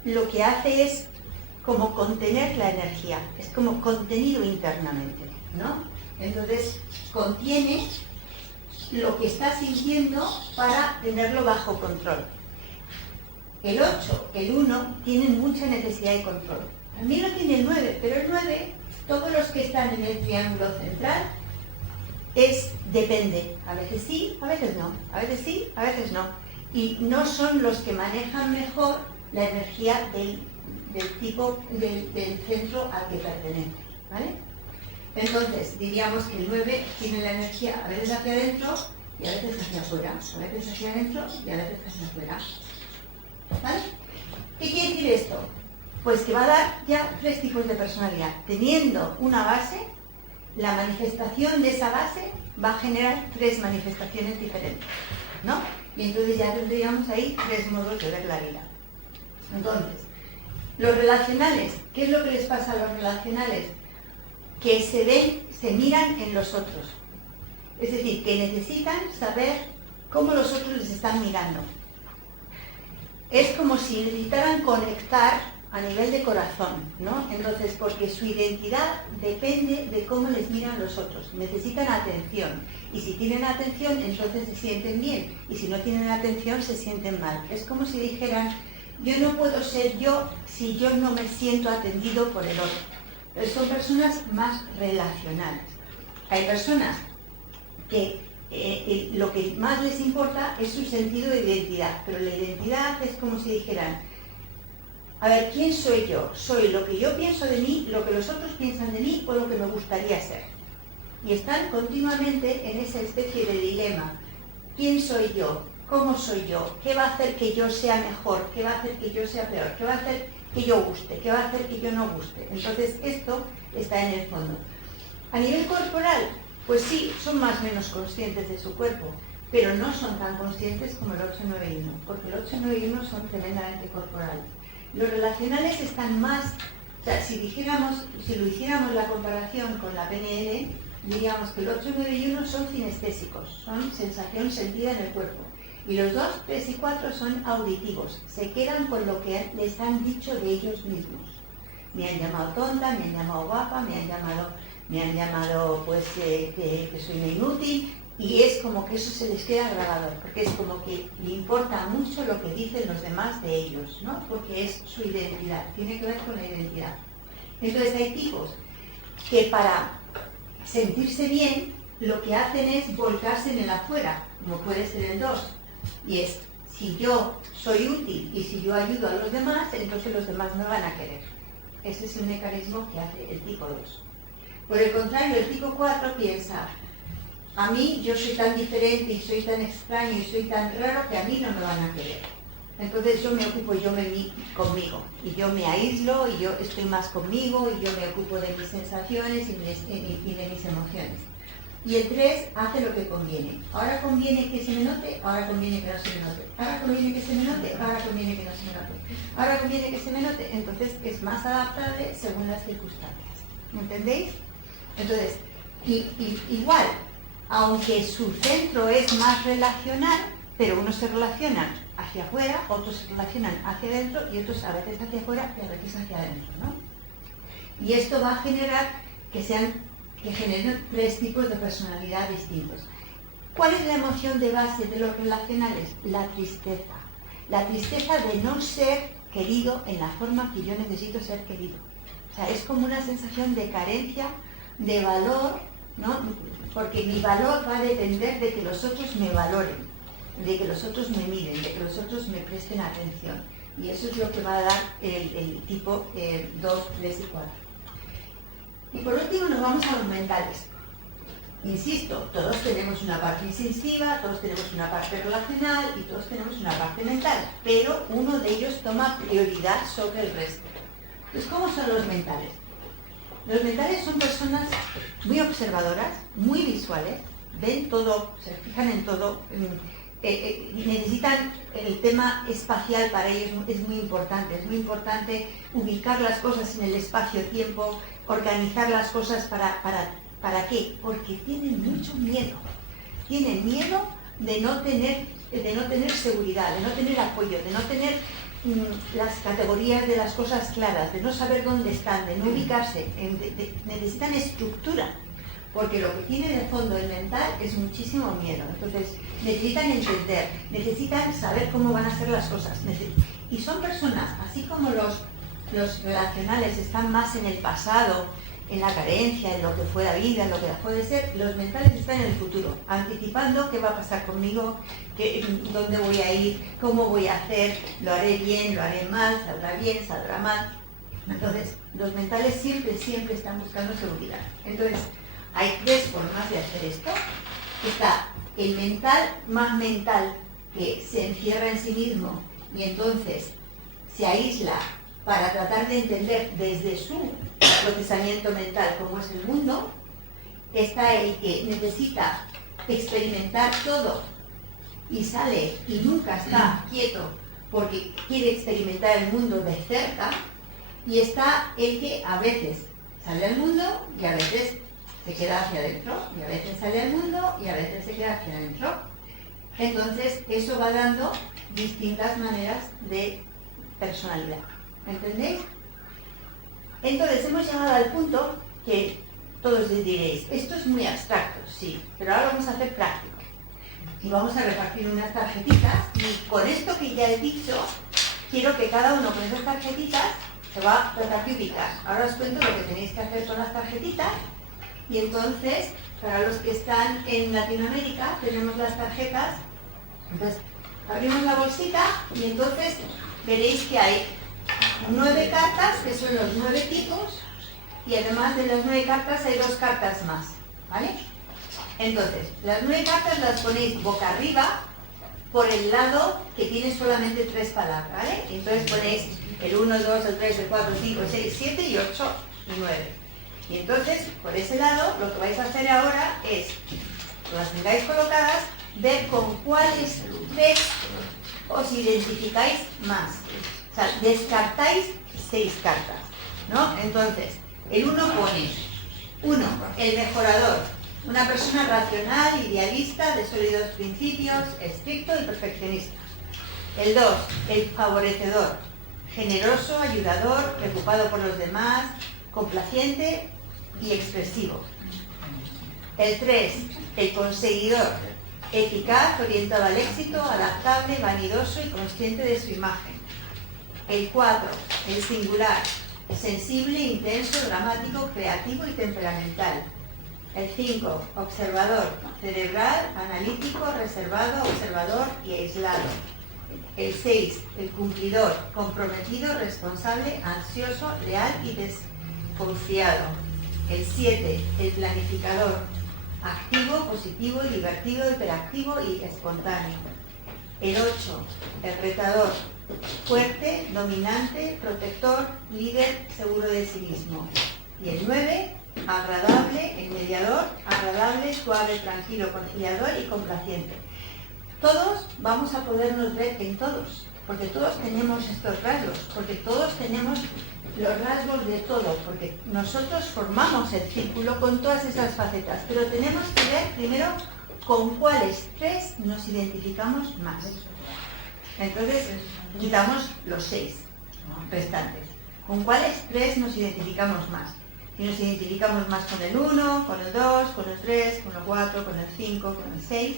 lo que hace es como contener la energía, es como contenido internamente, ¿no? Entonces contiene lo que está sintiendo para tenerlo bajo control. El 8, el 1, tienen mucha necesidad de control. También lo tiene el 9, pero el 9, todos los que están en el triángulo central, depende. A veces sí, a veces no. A veces sí, a veces no. Y no son los que manejan mejor la energía del tipo del centro al que pertenece, ¿vale? Entonces, diríamos que el 9 tiene la energía a veces hacia adentro y a veces hacia afuera, a veces hacia adentro y a veces hacia afuera, ¿vale? ¿Qué quiere decir esto? Pues que va a dar ya 3 tipos de personalidad. Teniendo una base, la manifestación de esa base va a generar 3 manifestaciones diferentes, ¿no? Y entonces ya tendríamos ahí 3 modos de ver la vida. Entonces, los relacionales, ¿qué es lo que les pasa a los relacionales? Que se miran en los otros. Es decir, que necesitan saber cómo los otros les están mirando. Es como si necesitaran conectar a nivel de corazón, ¿no? Entonces, porque su identidad depende de cómo les miran los otros. Necesitan atención. Y si tienen atención, entonces se sienten bien. Y si no tienen atención, se sienten mal. Es como si dijeran, yo no puedo ser yo si yo no me siento atendido por el otro. Pero son personas más relacionales. Hay personas que lo que más les importa es su sentido de identidad, pero la identidad es como si dijeran, a ver, ¿quién soy yo? ¿Soy lo que yo pienso de mí, lo que los otros piensan de mí o lo que me gustaría ser? Y están continuamente en esa especie de dilema. ¿Quién soy yo? ¿Cómo soy yo? ¿Qué va a hacer que yo sea mejor? ¿Qué va a hacer que yo sea peor? ¿Qué va a hacer que yo guste? ¿Qué va a hacer que yo no guste? Entonces esto está en el fondo. A nivel corporal, pues sí, son más o menos conscientes de su cuerpo, pero no son tan conscientes como el 8, 9 y 1, porque el 8, 9 y 1 son tremendamente corporales. Los relacionales están más, o sea, si lo hiciéramos la comparación con la PNL, diríamos que el 8, 9 y 1 son kinestésicos, son sensación sentida en el cuerpo. Y los 2, 3 y 4 son auditivos, se quedan con lo que les han dicho de ellos mismos. Me han llamado tonta, me han llamado guapa, me han llamado pues que soy una inútil, y es como que eso se les queda grabado, porque es como que le importa mucho lo que dicen los demás de ellos, ¿no? Porque es su identidad, tiene que ver con la identidad. Entonces hay tipos que para sentirse bien lo que hacen es volcarse en el afuera, como puede ser el 2, y es, si yo soy útil y si yo ayudo a los demás, entonces los demás me van a querer. Ese es un mecanismo que hace el tipo 2. Por el contrario, el tipo 4 piensa, a mí yo soy tan diferente y soy tan extraño y soy tan raro que a mí no me van a querer. Entonces yo me ocupo conmigo y yo me aíslo y yo estoy más conmigo y yo me ocupo de mis sensaciones y de mis emociones. Y el 3 hace lo que conviene. Ahora conviene que se me note, ahora conviene que no se me note. Ahora conviene que se me note, ahora conviene que no se me note. Ahora conviene que se me note. Entonces es más adaptable según las circunstancias. ¿Me entendéis? Entonces, igual, aunque su centro es más relacional, pero unos se relacionan hacia afuera, otros se relacionan hacia adentro y otros a veces hacia afuera y a veces hacia adentro, ¿no? Y esto va a generar que generen 3 tipos de personalidad distintos. ¿Cuál es la emoción de base de los relacionales? La tristeza. La tristeza de no ser querido en la forma que yo necesito ser querido. O sea, es como una sensación de carencia, de valor, ¿no? Porque mi valor va a depender de que los otros me valoren, de que los otros me miren, de que los otros me presten atención. Y eso es lo que va a dar el tipo 2, 3 y 4. Y por último nos vamos a los mentales. Insisto, todos tenemos una parte instintiva, todos tenemos una parte relacional y todos tenemos una parte mental, pero uno de ellos toma prioridad sobre el resto. Entonces, ¿cómo son los mentales? Los mentales son personas muy observadoras, muy visuales, ven todo, se fijan en todo, necesitan el tema espacial para ellos, es muy importante ubicar las cosas en el espacio-tiempo, organizar las cosas ¿para qué? Porque tienen mucho miedo, tienen miedo de no tener seguridad, de no tener apoyo, de no tener las categorías de las cosas claras, de no saber dónde están, de no ubicarse, necesitan estructura, porque lo que tiene de fondo el mental es muchísimo miedo. Entonces necesitan entender, necesitan saber cómo van a ser las cosas, Y son personas, así como los relacionales están más en el pasado, en la carencia, en lo que fue la vida, en lo que dejó de ser, los mentales están en el futuro, anticipando qué va a pasar conmigo, dónde voy a ir, cómo voy a hacer, lo haré bien, lo haré mal, saldrá mal. Entonces, los mentales siempre están buscando seguridad. Entonces, hay tres formas de hacer esto. Está el mental más mental, que se encierra en sí mismo y entonces se aísla para tratar de entender desde su procesamiento mental cómo es el mundo. Está el que necesita experimentar todo y sale y nunca está quieto porque quiere experimentar el mundo de cerca. Y está el que a veces sale al mundo y a veces se queda hacia adentro, y a veces sale al mundo y a veces se queda hacia adentro. Entonces eso va dando distintas maneras de personalidad. ¿Entendéis? Entonces hemos llegado al punto que todos diréis, esto es muy abstracto, sí, pero ahora vamos a hacer práctico. Y vamos a repartir unas tarjetitas y con esto que ya he dicho, quiero que cada uno con esas tarjetitas se va a tratar de ubicar. Ahora os cuento lo que tenéis que hacer con las tarjetitas y entonces, para los que están en Latinoamérica, tenemos las tarjetas. Entonces, abrimos la bolsita y entonces veréis que hay 9 cartas, que son los 9 tipos, y además de las 9 cartas hay 2 cartas más, ¿vale? Entonces, las 9 cartas las ponéis boca arriba por el lado que tiene solamente 3 palabras, ¿vale? Entonces ponéis el 1, el 2, el 3, el 4, el 5, el 6, 7 y 8 y 9. Y entonces, por ese lado, lo que vais a hacer ahora es, cuando las tengáis colocadas, ver con cuáles 3 os identificáis más. O sea, descartáis 6 cartas, ¿no? Entonces, el 1 pone 1, el mejorador, una persona racional, idealista, de sólidos principios, estricto y perfeccionista. El 2, el favorecedor, generoso, ayudador, preocupado por los demás, complaciente y expresivo. El 3, el conseguidor, eficaz, orientado al éxito, adaptable, vanidoso y consciente de su imagen. El 4, el singular, sensible, intenso, dramático, creativo y temperamental. El 5, observador, cerebral, analítico, reservado, observador y aislado. El 6, el cumplidor, comprometido, responsable, ansioso, leal y desconfiado. El 7, el planificador, activo, positivo, divertido, hiperactivo y espontáneo. El 8, el retador, fuerte, dominante, protector, líder, seguro de sí mismo. Y el 9, agradable, el mediador, agradable, suave, tranquilo, conciliador y complaciente. Todos vamos a podernos ver en todos, porque todos tenemos estos rasgos, porque todos tenemos los rasgos de todo, porque nosotros formamos el círculo con todas esas facetas, pero tenemos que ver primero con cuáles 3 nos identificamos más. Entonces, quitamos los 6 restantes. ¿Con cuáles 3 nos identificamos más? Si nos identificamos más con el 1, con el 2, con el 3, con el 4, con el 5, con el 6,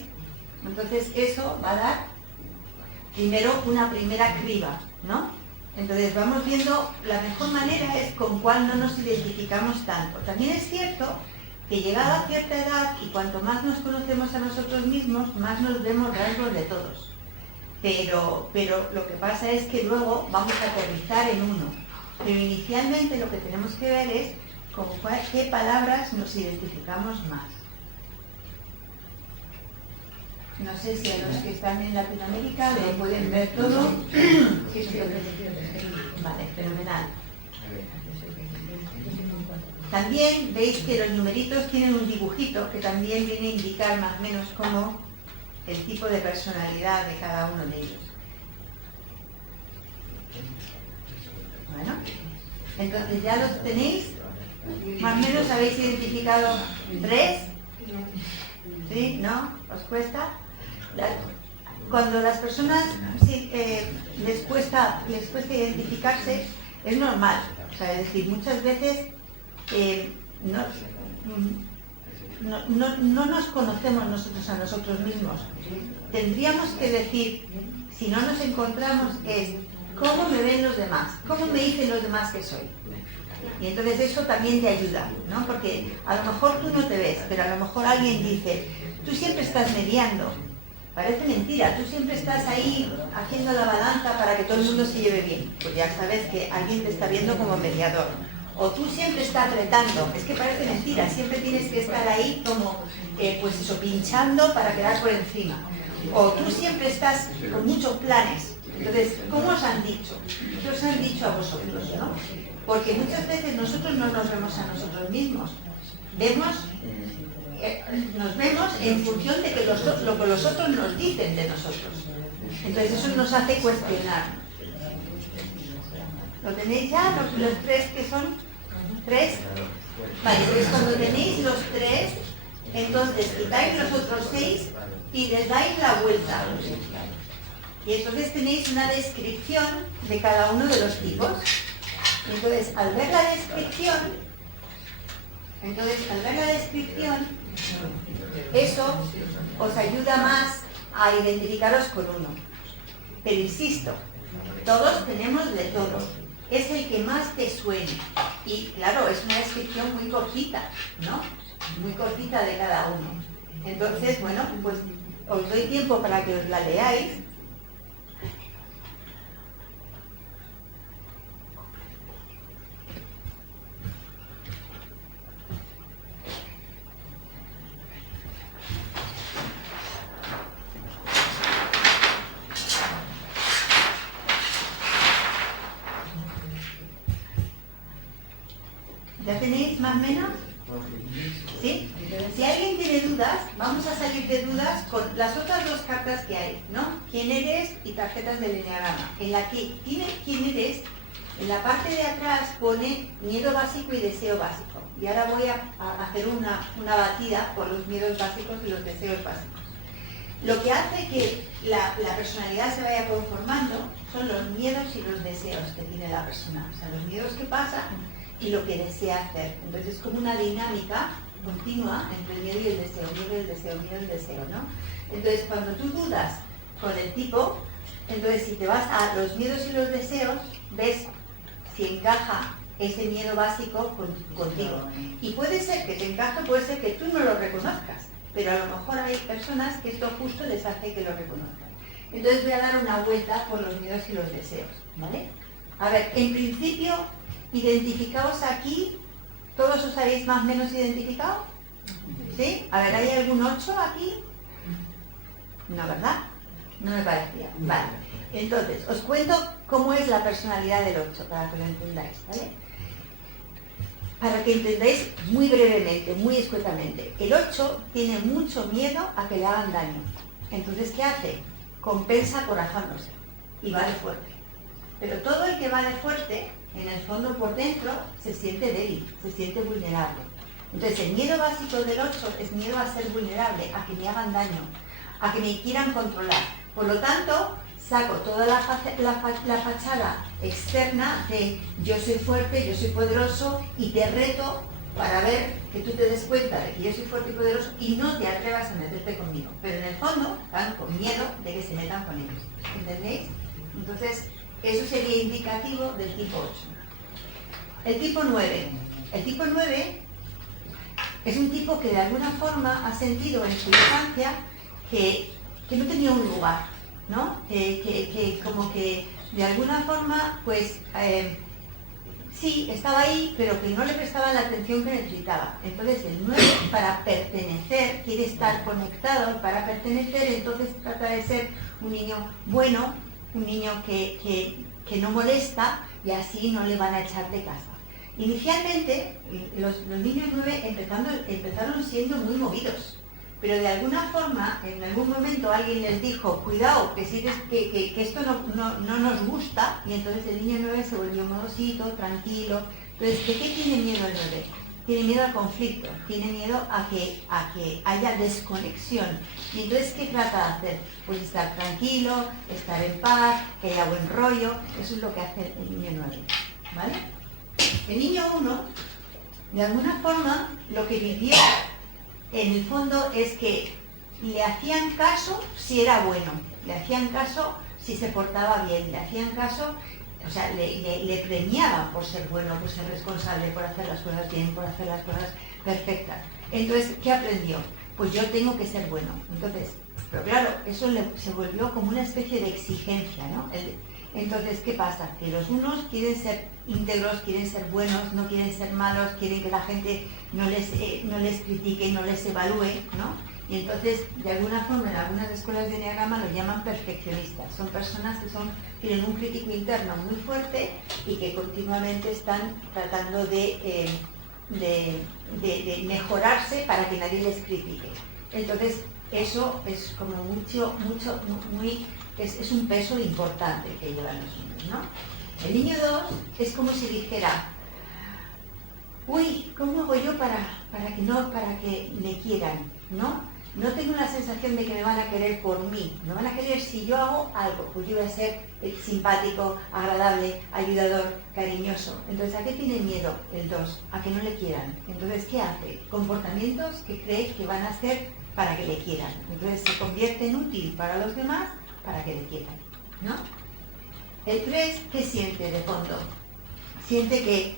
entonces eso va a dar primero una primera criba, ¿no? Entonces vamos viendo, la mejor manera es con cuál no nos identificamos tanto. También es cierto que llegada a cierta edad y cuanto más nos conocemos a nosotros mismos, más nos vemos rasgos de todos. Pero lo que pasa es que luego vamos a aterrizar en uno. Pero inicialmente lo que tenemos que ver es con qué palabras nos identificamos más. No sé si a los que están en Latinoamérica lo pueden ver todo. Vale, fenomenal. También veis que los numeritos tienen un dibujito que también viene a indicar más o menos como el tipo de personalidad de cada uno de ellos. Bueno, entonces ya los tenéis. Más o menos habéis identificado 3. ¿Sí? ¿No? ¿Os cuesta? Cuando las personas les cuesta identificarse, es normal. O sea, es decir, muchas veces no nos conocemos nosotros a nosotros mismos. Tendríamos que decir, si no nos encontramos, es ¿Cómo me ven los demás? ¿Cómo me dicen los demás que soy? Y entonces eso también te ayuda, ¿no? Porque a lo mejor tú no te ves, pero a lo mejor alguien dice, tú siempre estás mediando. Parece mentira, tú siempre estás ahí haciendo la balanza para que todo el mundo se lleve bien. Pues ya sabes que alguien te está viendo como mediador. O tú siempre estás retando, es que parece mentira, siempre tienes que estar ahí como, pues eso, pinchando para quedar por encima. O tú siempre estás con muchos planes. Entonces, ¿cómo os han dicho? ¿Qué os han dicho a vosotros, no? Porque muchas veces nosotros no nos vemos a nosotros mismos. Nos vemos en función de que lo que los otros nos dicen de nosotros. Entonces eso nos hace cuestionar. ¿Lo tenéis ya? ¿Los tres que son? ¿Tres? Vale, pues cuando tenéis los tres, entonces quitáis los otros 6 y les dais la vuelta. Y entonces tenéis una descripción de cada uno de los tipos. Entonces, al ver la descripción, eso os ayuda más a identificaros con uno. Pero insisto, todos tenemos de todo. Es el que más te suene. Y claro, es una descripción muy cortita, ¿no? Muy cortita de cada uno. Entonces, bueno, pues os doy tiempo para que os la leáis. ¿Ya tenéis más o menos? ¿Sí? Si alguien tiene dudas, vamos a salir de dudas con las otras 2 cartas que hay, ¿no? ¿Quién eres? Y tarjetas del enneagrama. En la que tiene quién eres, en la parte de atrás pone miedo básico y deseo básico. Y ahora voy a hacer una batida por los miedos básicos y los deseos básicos. Lo que hace que la personalidad se vaya conformando son los miedos y los deseos que tiene la persona. O sea, los miedos que pasan y lo que desea hacer. Entonces es como una dinámica continua entre el miedo y el deseo, miedo y el deseo, miedo y el deseo, ¿no? Entonces cuando tú dudas con el tipo, entonces si te vas a los miedos y los deseos, ves si encaja ese miedo básico contigo. Y puede ser que te encaje, puede ser que tú no lo reconozcas, pero a lo mejor hay personas que esto justo les hace que lo reconozcan. Entonces voy a dar una vuelta por los miedos y los deseos, ¿vale? A ver, en principio, identificaos aquí. ¿Todos os habéis más o menos identificado? ¿Sí? A ver, ¿hay algún 8 aquí? No, ¿verdad? No me parecía. Vale. Entonces, os cuento cómo es la personalidad del 8, para que lo entendáis, ¿vale? Para que entendáis muy brevemente, muy escuetamente. El 8 tiene mucho miedo a que le hagan daño. Entonces, ¿qué hace? Compensa acorazándose y va de fuerte. Pero todo el que va de fuerte, en el fondo por dentro, se siente débil, se siente vulnerable. Entonces el miedo básico del 8 es miedo a ser vulnerable, a que me hagan daño, a que me quieran controlar. Por lo tanto, saco toda la fachada externa de yo soy fuerte, yo soy poderoso y te reto para ver que tú te des cuenta de que yo soy fuerte y poderoso y no te atrevas a meterte conmigo. Pero en el fondo están con miedo de que se metan con ellos. ¿Entendéis? Entonces, eso sería indicativo del tipo 8. El tipo 9. El tipo 9 es un tipo que de alguna forma ha sentido en su infancia que no tenía un lugar, ¿no? Que como que de alguna forma, pues, sí, estaba ahí, pero que no le prestaba la atención que necesitaba. Entonces el 9, para pertenecer, quiere estar conectado, para pertenecer, entonces trata de ser un niño bueno, un niño que no molesta y así no le van a echar de casa. Inicialmente, los niños 9 empezaron siendo muy movidos, pero de alguna forma, en algún momento alguien les dijo, cuidado, que esto no nos gusta, y entonces el niño 9 se volvió modosito, tranquilo. Entonces, ¿de qué tiene miedo el 9? Tiene miedo al conflicto, tiene miedo a que haya desconexión. Y entonces, ¿qué trata de hacer? Pues estar tranquilo, estar en paz, que haya buen rollo. Eso es lo que hace el niño 9, ¿vale? El niño 1, de alguna forma, lo que vivió en el fondo es que le hacían caso si era bueno, le hacían caso si se portaba bien, le hacían caso, o sea, le premiaban por ser bueno, por ser responsable, por hacer las cosas bien, por hacer las cosas perfectas. Entonces, ¿qué aprendió? Pues yo tengo que ser bueno. Entonces, pero claro, eso se volvió como una especie de exigencia, ¿no? Entonces, ¿qué pasa? Que los unos quieren ser íntegros, quieren ser buenos, no quieren ser malos, quieren que la gente no les critique, no les evalúe, ¿no? Y entonces, de alguna forma, en algunas escuelas de Enneagrama lo llaman perfeccionistas. Son personas que tienen un crítico interno muy fuerte y que continuamente están tratando de mejorarse para que nadie les critique. Entonces, eso es como es un peso importante que llevan los niños, ¿no? El niño 2 es como si dijera, uy, ¿cómo hago yo para que me quieran? No tengo la sensación de que me van a querer por mí, me van a querer si yo hago algo, pues yo voy a ser simpático, agradable, ayudador, cariñoso. Entonces, ¿a qué tiene miedo el 2? A que no le quieran. Entonces, ¿qué hace? Comportamientos que cree que van a hacer para que le quieran. Entonces, se convierte en útil para los demás para que le quieran, ¿no? El 3, ¿qué siente de fondo? Siente que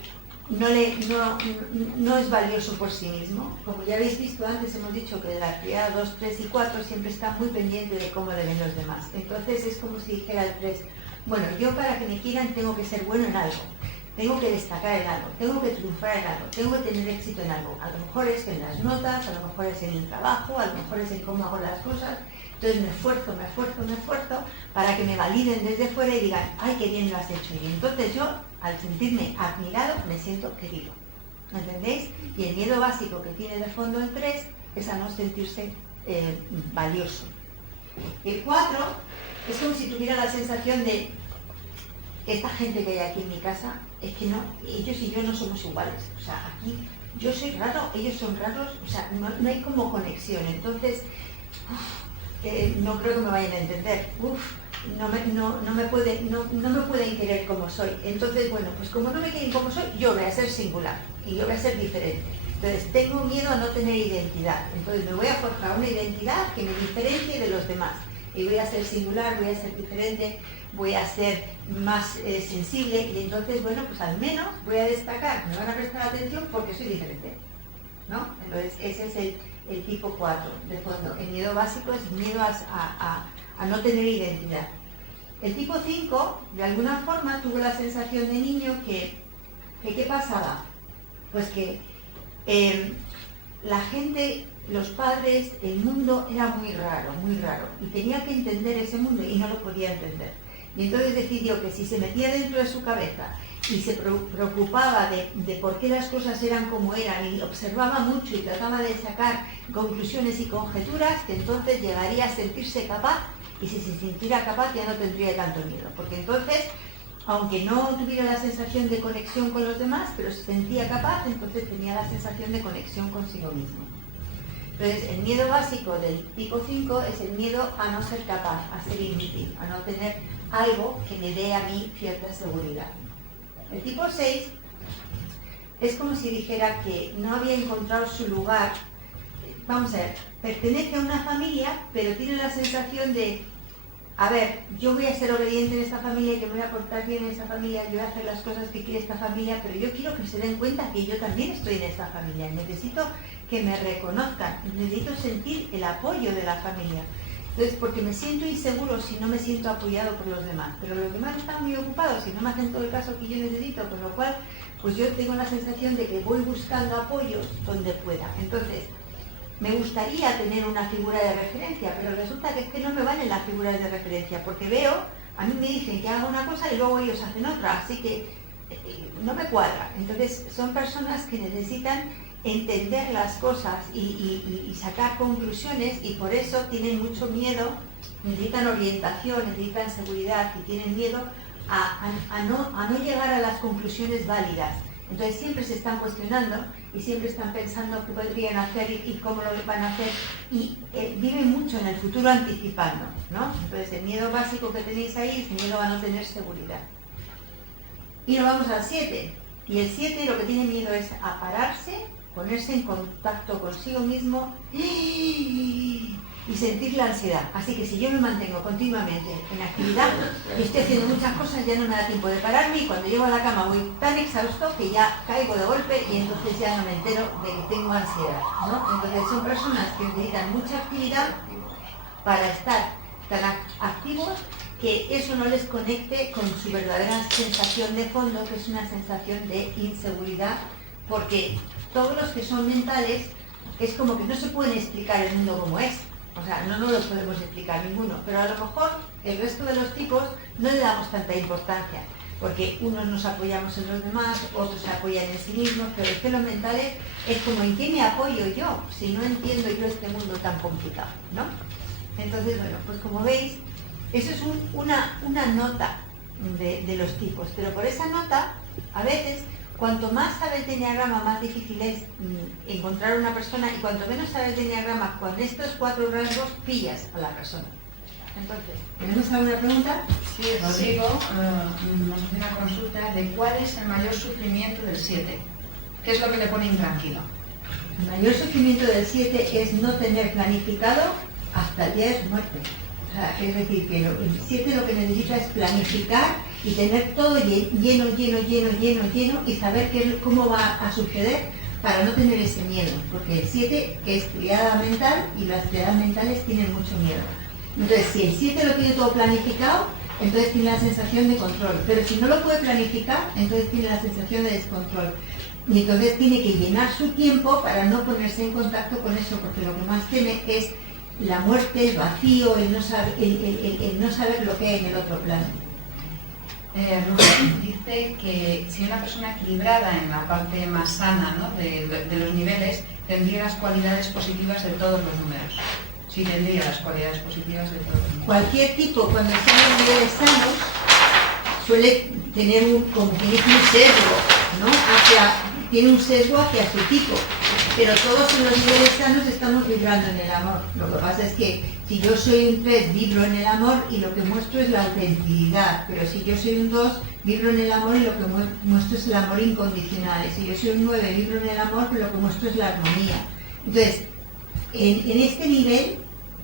no es valioso por sí mismo. Como ya habéis visto antes, hemos dicho que de la triada 2, 3 y 4 siempre está muy pendiente de cómo le ven los demás. Entonces es como si dijera el 3, bueno, yo para que me quieran tengo que ser bueno en algo, tengo que destacar en algo, tengo que triunfar en algo, tengo que tener éxito en algo. A lo mejor es en las notas, a lo mejor es en el trabajo, a lo mejor es en cómo hago las cosas. Entonces me esfuerzo para que me validen desde fuera y digan, ay, qué bien lo has hecho. Y entonces yo, al sentirme admirado, me siento querido. ¿Entendéis? Y el miedo básico que tiene de fondo el 3 es a no sentirse valioso. El 4 es como si tuviera la sensación de, esta gente que hay aquí en mi casa, es que no, ellos y yo no somos iguales. O sea, aquí yo soy raro, ellos son raros, o sea, no hay como conexión. Entonces, no creo que me vayan a entender. No me pueden querer como soy. Entonces, bueno, pues como no me quieren como soy, yo voy a ser singular y yo voy a ser diferente. Entonces, tengo miedo a no tener identidad. Entonces, me voy a forjar una identidad que me diferencie de los demás. Y voy a ser singular, voy a ser diferente, voy a ser más sensible y entonces, bueno, pues al menos voy a destacar, me van a prestar atención porque soy diferente, ¿no? Entonces, ese es el tipo 4 de fondo. El miedo básico es miedo a no tener identidad. El tipo 5, de alguna forma, tuvo la sensación de niño que ¿qué pasaba? Pues que la gente, los padres, el mundo era muy raro, y tenía que entender ese mundo y no lo podía entender. Y entonces decidió que si se metía dentro de su cabeza y se preocupaba de por qué las cosas eran como eran y observaba mucho y trataba de sacar conclusiones y conjeturas, que entonces llegaría a sentirse capaz, y si se sintiera capaz ya no tendría tanto miedo, porque entonces, aunque no tuviera la sensación de conexión con los demás, pero se sentía capaz, entonces tenía la sensación de conexión consigo mismo. Entonces, el miedo básico del tipo 5 es el miedo a no ser capaz, a ser inútil, a no tener algo que me dé a mí cierta seguridad. El tipo 6 es como si dijera que no había encontrado su lugar. Vamos a ver, pertenece a una familia, pero tiene la sensación de, a ver, yo voy a ser obediente en esta familia, yo me voy a portar bien en esta familia, yo voy a hacer las cosas que quiere esta familia, pero yo quiero que se den cuenta que yo también estoy en esta familia. Necesito que me reconozcan, necesito sentir el apoyo de la familia. Entonces, porque me siento inseguro si no me siento apoyado por los demás, pero los demás están muy ocupados y no me hacen todo el caso que yo necesito, con lo cual, pues yo tengo la sensación de que voy buscando apoyos donde pueda. Entonces, me gustaría tener una figura de referencia, pero resulta que es que no me valen las figuras de referencia, porque veo, a mí me dicen que haga una cosa y luego ellos hacen otra, así que no me cuadra. Entonces, son personas que necesitan entender las cosas y sacar conclusiones, y por eso tienen mucho miedo, necesitan orientación, necesitan seguridad y tienen miedo a no llegar a las conclusiones válidas. Entonces siempre se están cuestionando y siempre están pensando qué podrían hacer y cómo lo van a hacer, y viven mucho en el futuro anticipando, ¿no? Entonces el miedo básico que tenéis ahí es miedo a no tener seguridad. Y nos vamos al 7. Y el 7 lo que tiene miedo es a pararse, ponerse en contacto consigo mismo y sentir la ansiedad. Así que si yo me mantengo continuamente en actividad y estoy haciendo muchas cosas, ya no me da tiempo de pararme y cuando llego a la cama voy tan exhausto que ya caigo de golpe y entonces ya no me entero de que tengo ansiedad, ¿no? Entonces son personas que necesitan mucha actividad para estar tan activos que eso no les conecte con su verdadera sensación de fondo, que es una sensación de inseguridad, porque todos los que son mentales es como que no se pueden explicar el mundo como es. O sea, no lo podemos explicar ninguno, pero a lo mejor el resto de los tipos no le damos tanta importancia, porque unos nos apoyamos en los demás, otros se apoyan en sí mismos, pero es que los mentales es como ¿en qué me apoyo yo? Si no entiendo yo este mundo tan complicado, ¿no? Entonces, bueno, pues como veis, eso es una nota de los tipos, pero por esa nota, a veces, cuanto más sabe el enneagrama, más difícil es encontrar una persona, y cuanto menos sabe el enneagrama, con estos 4 rasgos pillas a la persona. Entonces, ¿tenemos alguna pregunta? Sí, Rodrigo nos hace una consulta de cuál es el mayor sufrimiento del 7. ¿Qué es lo que le pone intranquilo? El mayor sufrimiento del 7 es no tener planificado hasta el día de su muerte. O sea, es decir, que el 7 lo que necesita es planificar y tener todo lleno y saber cómo va a suceder para no tener ese miedo. Porque el 7 es triada mental y las triadas mentales tienen mucho miedo. Entonces, si el 7 lo tiene todo planificado, entonces tiene la sensación de control. Pero si no lo puede planificar, entonces tiene la sensación de descontrol. Y entonces tiene que llenar su tiempo para no ponerse en contacto con eso, porque lo que más teme es la muerte, el vacío, el no saber lo que hay en el otro plano. Rubén dice que si una persona equilibrada en la parte más sana, ¿no?, de los niveles, tendría las cualidades positivas de todos los números. Sí, tendría las cualidades positivas de todos los números. Cualquier tipo, cuando está en los niveles sanos, suele tener un sesgo, ¿no? Tiene un sesgo hacia su tipo. Pero todos en los niveles sanos estamos vibrando en el amor. Lo que pasa es que si yo soy un 3, vibro en el amor y lo que muestro es la autenticidad. Pero si yo soy un 2, vibro en el amor y lo que muestro es el amor incondicional. Y si yo soy un 9, vibro en el amor, pero lo que muestro es la armonía. Entonces, en este nivel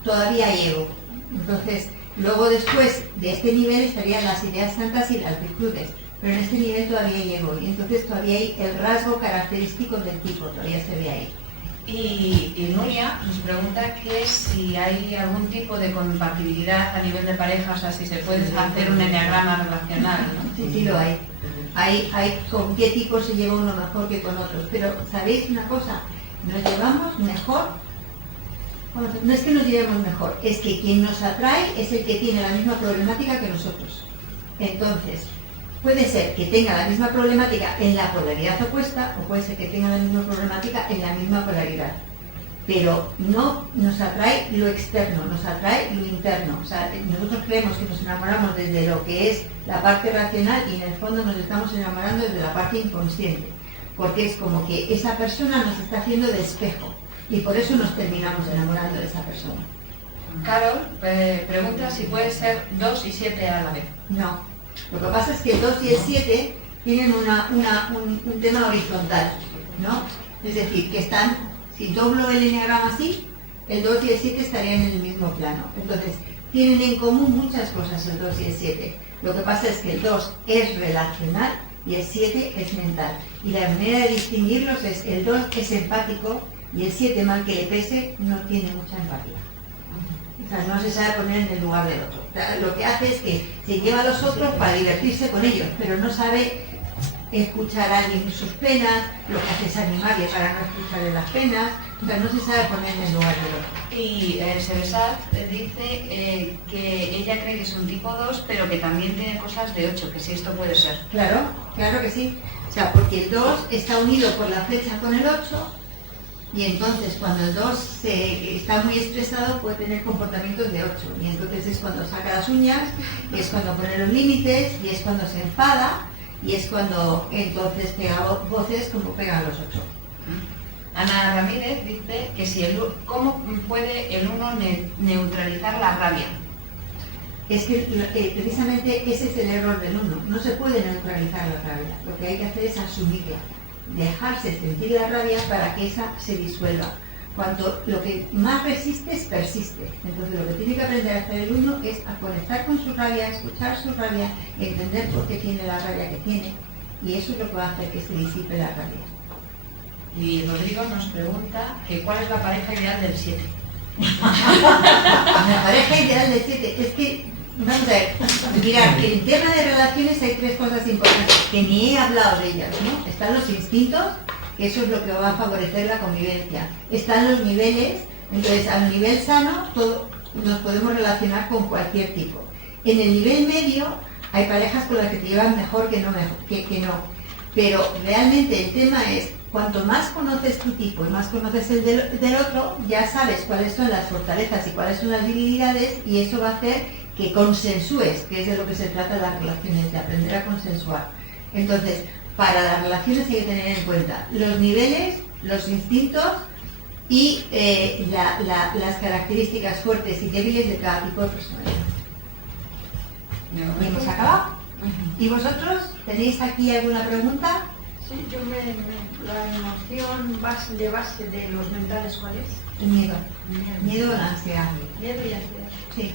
todavía hay ego. Entonces, luego después de este nivel estarían las ideas santas y las virtudes. Pero en este nivel todavía hay ego, y entonces todavía hay el rasgo característico del tipo, todavía se ve ahí. Y Nuria nos pregunta que si hay algún tipo de compatibilidad a nivel de pareja, o sea, si se puede hacer un enneagrama relacional, ¿no? Sí, lo hay. Hay con qué tipo se lleva uno mejor que con otros. Pero, ¿sabéis una cosa? Nos llevamos mejor. No es que nos llevemos mejor, es que quien nos atrae es el que tiene la misma problemática que nosotros. Entonces, puede ser que tenga la misma problemática en la polaridad opuesta o puede ser que tenga la misma problemática en la misma polaridad. Pero no nos atrae lo externo, nos atrae lo interno. O sea, nosotros creemos que nos enamoramos desde lo que es la parte racional y en el fondo nos estamos enamorando desde la parte inconsciente. Porque es como que esa persona nos está haciendo de espejo y por eso nos terminamos enamorando de esa persona. Carol pregunta si puede ser 2 y 7 a la vez. No. Lo que pasa es que el 2 y el 7 tienen un tema horizontal, ¿no? Es decir, que están, si doblo el enneagrama así, el 2 y el 7 estarían en el mismo plano. Entonces, tienen en común muchas cosas el 2 y el 7. Lo que pasa es que el 2 es relacional y el 7 es mental. Y la manera de distinguirlos es, el 2 es empático y el 7, mal que le pese, no tiene mucha empatía. O sea, no se sabe poner en el lugar del otro. O sea, lo que hace es que se lleva a los otros para divertirse con ellos, pero no sabe escuchar a alguien sus penas, lo que hace es animarle para no escucharle las penas, o sea, no se sabe poner en el lugar del otro. Y Seresat dice que ella cree que es un tipo 2, pero que también tiene cosas de 8, que si esto puede ser. Claro, claro que sí. O sea, porque el 2 está unido por la flecha con el 8, y entonces cuando el 2 está muy estresado puede tener comportamientos de 8, y entonces es cuando saca las uñas, y es cuando pone los límites, y es cuando se enfada, y es cuando entonces pega voces como pegan los 8. Ana Ramírez dice que ¿cómo puede el 1 neutralizar la rabia? Es que precisamente ese es el error del 1, no se puede neutralizar la rabia, lo que hay que hacer es asumirla, dejarse sentir la rabia para que esa se disuelva, Cuanto lo que más resistes, persiste. Entonces lo que tiene que aprender a hacer el 1 es a conectar con su rabia, a escuchar su rabia, entender por qué tiene la rabia que tiene, y eso es lo que va a hacer que se disipe la rabia. Y Rodrigo nos pregunta que ¿cuál es la pareja ideal del 7? La pareja ideal del 7 es que, vamos a ver, mirad, que en tema de relaciones hay 3 cosas importantes, que ni he hablado de ellas, ¿no? Están los instintos, que eso es lo que va a favorecer la convivencia. Están los niveles, entonces al nivel sano nos podemos relacionar con cualquier tipo. En el nivel medio hay parejas con las que te llevan mejor que no. Pero realmente el tema es, cuanto más conoces tu tipo y más conoces el del otro, ya sabes cuáles son las fortalezas y cuáles son las debilidades, y eso va a hacer que consensúes, que es de lo que se trata las relaciones, de aprender a consensuar. Entonces, para las relaciones hay que tener en cuenta los niveles, los instintos y las características fuertes y débiles de cada tipo de personalidad. ¿Y hemos acabado? ¿Y vosotros tenéis aquí alguna pregunta? Sí, la emoción de base de los mentales, ¿cuál es? El miedo. Miedo o la ansiedad. Miedo y ansiedad. Sí.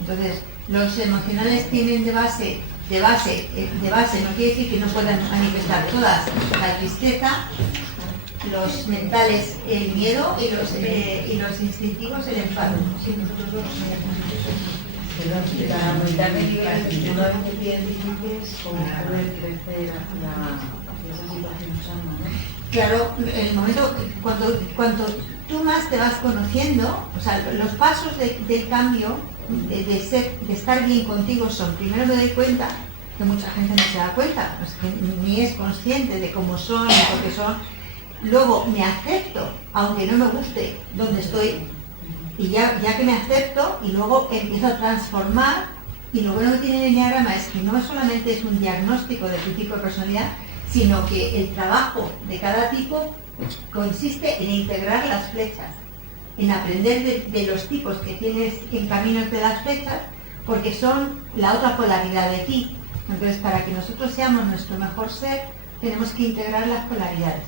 Entonces, los emocionales tienen de base no quiere decir que no puedan manifestar todas, la tristeza, los mentales el miedo y los instintivos el enfado. Sí, nosotros dos para aumentar el nivel de una vez que tienes difíciles, como poder crecer hacia esa situación sana, ¿no? Claro, en el momento, cuando tú más te vas conociendo, o sea, los pasos del cambio, de estar bien contigo son, primero me doy cuenta, que mucha gente no se da cuenta, pues que ni es consciente de cómo son y por qué son. Luego me acepto, aunque no me guste donde estoy, y ya que me acepto, y luego empiezo a transformar. Y lo bueno que tiene el Enneagrama es que no solamente es un diagnóstico de tu tipo de personalidad, sino que el trabajo de cada tipo consiste en integrar las flechas, en aprender de los tipos que tienes en caminos de las flechas, porque son la otra polaridad de ti. Entonces, para que nosotros seamos nuestro mejor ser, tenemos que integrar las polaridades.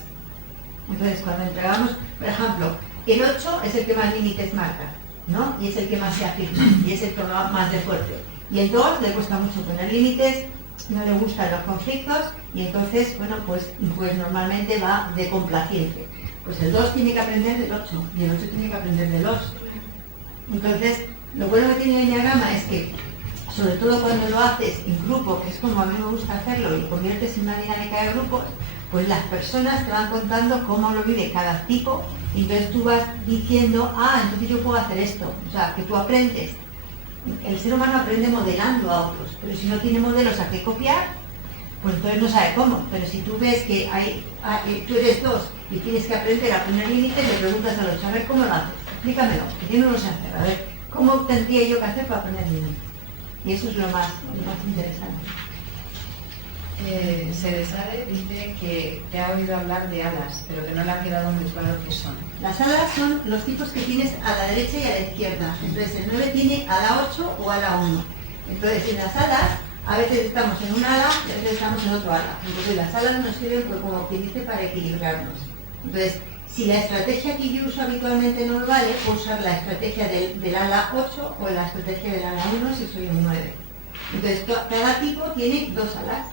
Entonces, cuando entregamos, por ejemplo, el 8 es el que más límites marca, ¿no? Y es el que más se afirma, y es el que va más de fuerte. Y el 2 le cuesta mucho poner límites, no le gustan los conflictos, y entonces, bueno, pues normalmente va de complaciente. Pues el 2 tiene que aprender del 8, y el 8 tiene que aprender del 2. Entonces, lo bueno que tiene el Enneagrama es que, sobre todo cuando lo haces en grupo, que es como a mí me gusta hacerlo, y conviertes en una dinámica de grupos, pues las personas te van contando cómo lo vive cada tipo, y entonces tú vas diciendo, entonces yo puedo hacer esto. O sea, que tú aprendes. El ser humano aprende modelando a otros, pero si no tiene modelos a qué copiar, pues entonces no sabe cómo. Pero si tú ves que tú eres 2 y tienes que aprender a poner límites, le preguntas al 8, a ver cómo lo haces, explícamelo, que yo no lo sé hacer, a ver, ¿cómo tendría yo que hacer para poner límites? Y eso es lo más interesante. Sedesade dice que te ha oído hablar de alas, pero que no le ha quedado muy claro qué son. Las alas son los tipos que tienes a la derecha y a la izquierda. Entonces el 9 tiene ala 8 o ala 1. Entonces en las alas, a veces estamos en un ala y a veces estamos en otro ala. Entonces las alas nos sirven como quien dice para equilibrarnos. Entonces, si la estrategia que yo uso habitualmente no me vale, puedo usar la estrategia del ala 8 o la estrategia del ala 1 si soy un 9. Entonces cada tipo tiene 2 alas.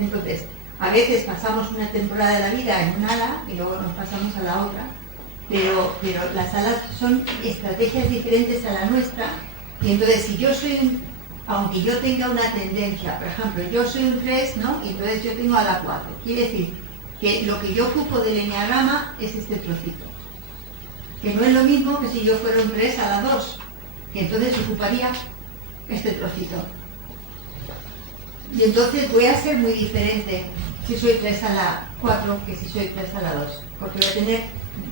Entonces, a veces pasamos una temporada de la vida en un ala y luego nos pasamos a la otra, pero las alas son estrategias diferentes a la nuestra, y entonces si yo soy aunque yo tenga una tendencia, por ejemplo, yo soy un 3, ¿no? Y entonces yo tengo ala 4, quiere decir que lo que yo ocupo del enneagrama es este trocito, que no es lo mismo que si yo fuera un 3 ala 2, que entonces ocuparía este trocito. Y entonces voy a ser muy diferente si soy 3 a la 4 que si soy 3 a la 2, porque voy a tener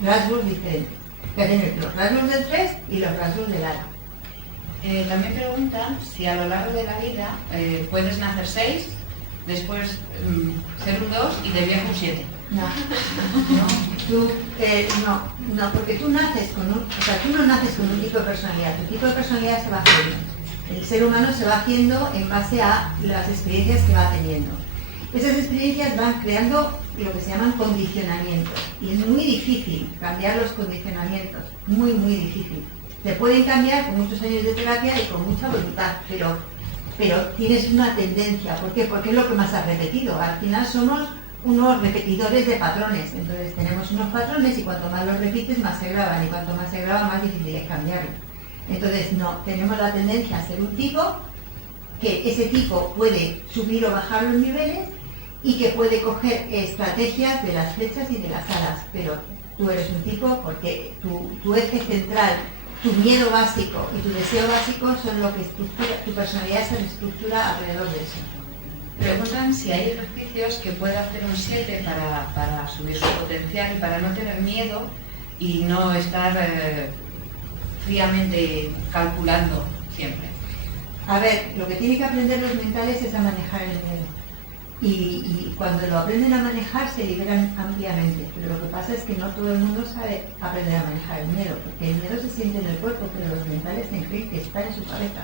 rasgos diferentes. Voy a tener los rasgos del 3 y los rasgos del ala. También preguntan si a lo largo de la vida puedes nacer 6, después ser un 2 y de viejo un 7. No, porque tú naces con tú no naces con un tipo de personalidad, tu tipo de personalidad se va haciendo. El ser humano se va haciendo en base a las experiencias que va teniendo. Esas experiencias van creando lo que se llaman condicionamientos y es muy difícil cambiar los condicionamientos, muy difícil. Se pueden cambiar con muchos años de terapia y con mucha voluntad, pero tienes una tendencia. ¿Por qué? Porque es lo que más has repetido. Al final somos unos repetidores de patrones, entonces tenemos unos patrones y cuanto más los repites más se graban y cuanto más se graba más difícil es cambiarlo. Entonces no, tenemos la tendencia a ser un tipo que ese tipo puede subir o bajar los niveles y que puede coger estrategias de las flechas y de las alas, pero tú eres un tipo porque tu eje central, tu miedo básico y tu deseo básico son lo que estructura, tu personalidad se estructura alrededor de eso. Preguntan si hay ejercicios que pueda hacer un 7 para subir su potencial y para no tener miedo y no estar fríamente calculando siempre. A ver, lo que tienen que aprender los mentales es a manejar el miedo. Y cuando lo aprenden a manejar se liberan ampliamente. Pero lo que pasa es que no todo el mundo sabe aprender a manejar el miedo, porque el miedo se siente en el cuerpo, pero los mentales creen que está en su cabeza.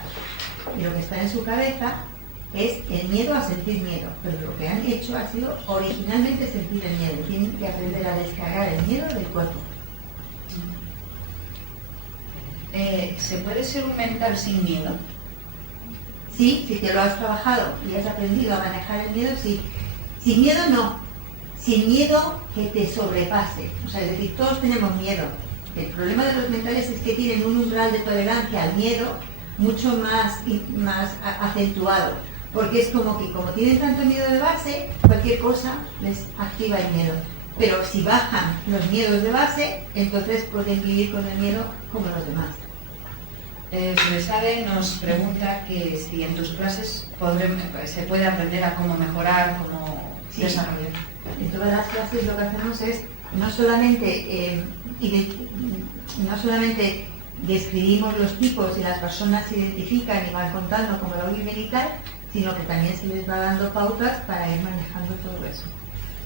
Y lo que está en su cabeza es el miedo a sentir miedo. Pero lo que han hecho ha sido originalmente sentir el miedo. Tienen que aprender a descargar el miedo del cuerpo. ¿Se puede ser un mental sin miedo? Sí, si te lo has trabajado y has aprendido a manejar el miedo, sí. Sin miedo no. Sin miedo que te sobrepase. O sea, es decir, todos tenemos miedo. El problema de los mentales es que tienen un umbral de tolerancia al miedo mucho más acentuado. Porque es como que como tienen tanto miedo de base, cualquier cosa les activa el miedo. Pero si bajan los miedos de base, entonces pueden vivir con el miedo como los demás. Sade nos pregunta que si en tus clases se puede aprender a cómo mejorar, cómo desarrollar. En todas las clases lo que hacemos es no solamente describimos los tipos y las personas se identifican y van contando cómo lo viven y tal, sino que también se les va dando pautas para ir manejando todo eso.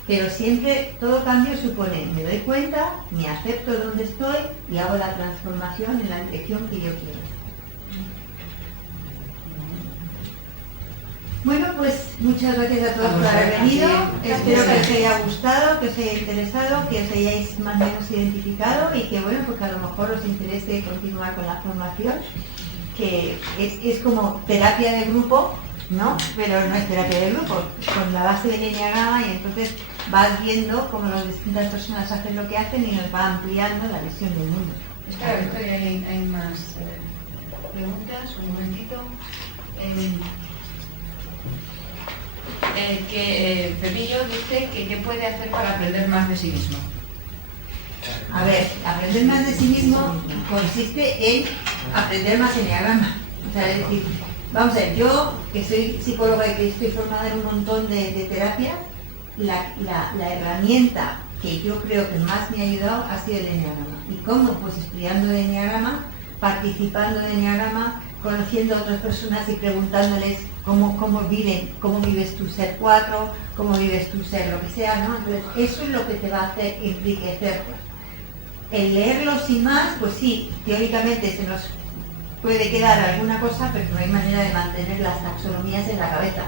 Pero siempre todo cambio supone, me doy cuenta, me acepto donde estoy y hago la transformación en la dirección que yo quiero. Bueno, pues muchas gracias a todos por haber venido. Espero que os haya gustado, que os haya interesado, que os hayáis más o menos identificado y que bueno, pues a lo mejor os interese continuar con la formación, que es como terapia de grupo, ¿no? Pero no es terapia de grupo, con la base del enneagrama y entonces vas viendo cómo las distintas personas hacen lo que hacen y nos va ampliando la visión del mundo. Espera, Victoria, hay más preguntas, un momentito. Pepillo dice que qué puede hacer para aprender más de sí mismo. A ver, aprender más de sí mismo consiste en aprender más enneagrama. O sea, es decir, vamos a ver, yo que soy psicóloga y que estoy formada en un montón de terapias, la herramienta que yo creo que más me ha ayudado ha sido el enneagrama. ¿Y cómo? Pues estudiando el enneagrama, participando en el enneagrama, conociendo a otras personas y preguntándoles cómo vives tu ser 4, cómo vives tu ser lo que sea, ¿no? Entonces, eso es lo que te va a hacer enriquecerte. El leerlo sin más, pues sí, teóricamente se nos puede quedar alguna cosa, pero no hay manera de mantener las taxonomías en la cabeza.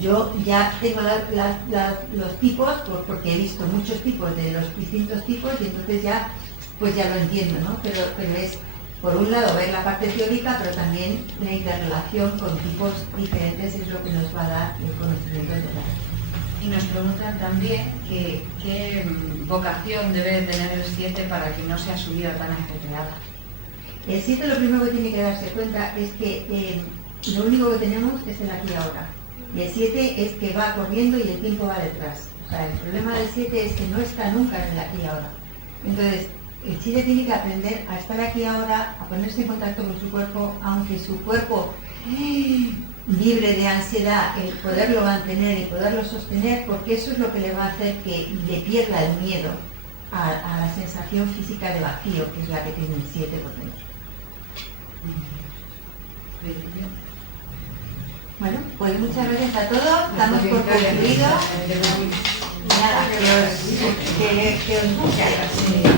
Yo ya tengo los tipos, porque he visto muchos tipos de los distintos tipos y entonces ya lo entiendo, ¿no? Pero es, por un lado, ver la parte teórica, pero también la interrelación con tipos diferentes es lo que nos va a dar el conocimiento de la. Y nos preguntan también qué vocación debe tener el 7 para que no sea su vida tan ajetreada. El 7 lo primero que tiene que darse cuenta es que lo único que tenemos es el aquí y ahora. Y el 7 es que va corriendo y el tiempo va detrás. O sea, el problema del 7 es que no está nunca en el aquí y ahora. Entonces, el 7 tiene que aprender a estar aquí ahora, a ponerse en contacto con su cuerpo, aunque su cuerpo libre de ansiedad, el poderlo mantener y poderlo sostener, porque eso es lo que le va a hacer que le pierda el miedo a la sensación física de vacío, que es la que tiene el 7 por dentro. Bueno, pues muchas gracias a todos, damos por concluido. Nada, que os guste.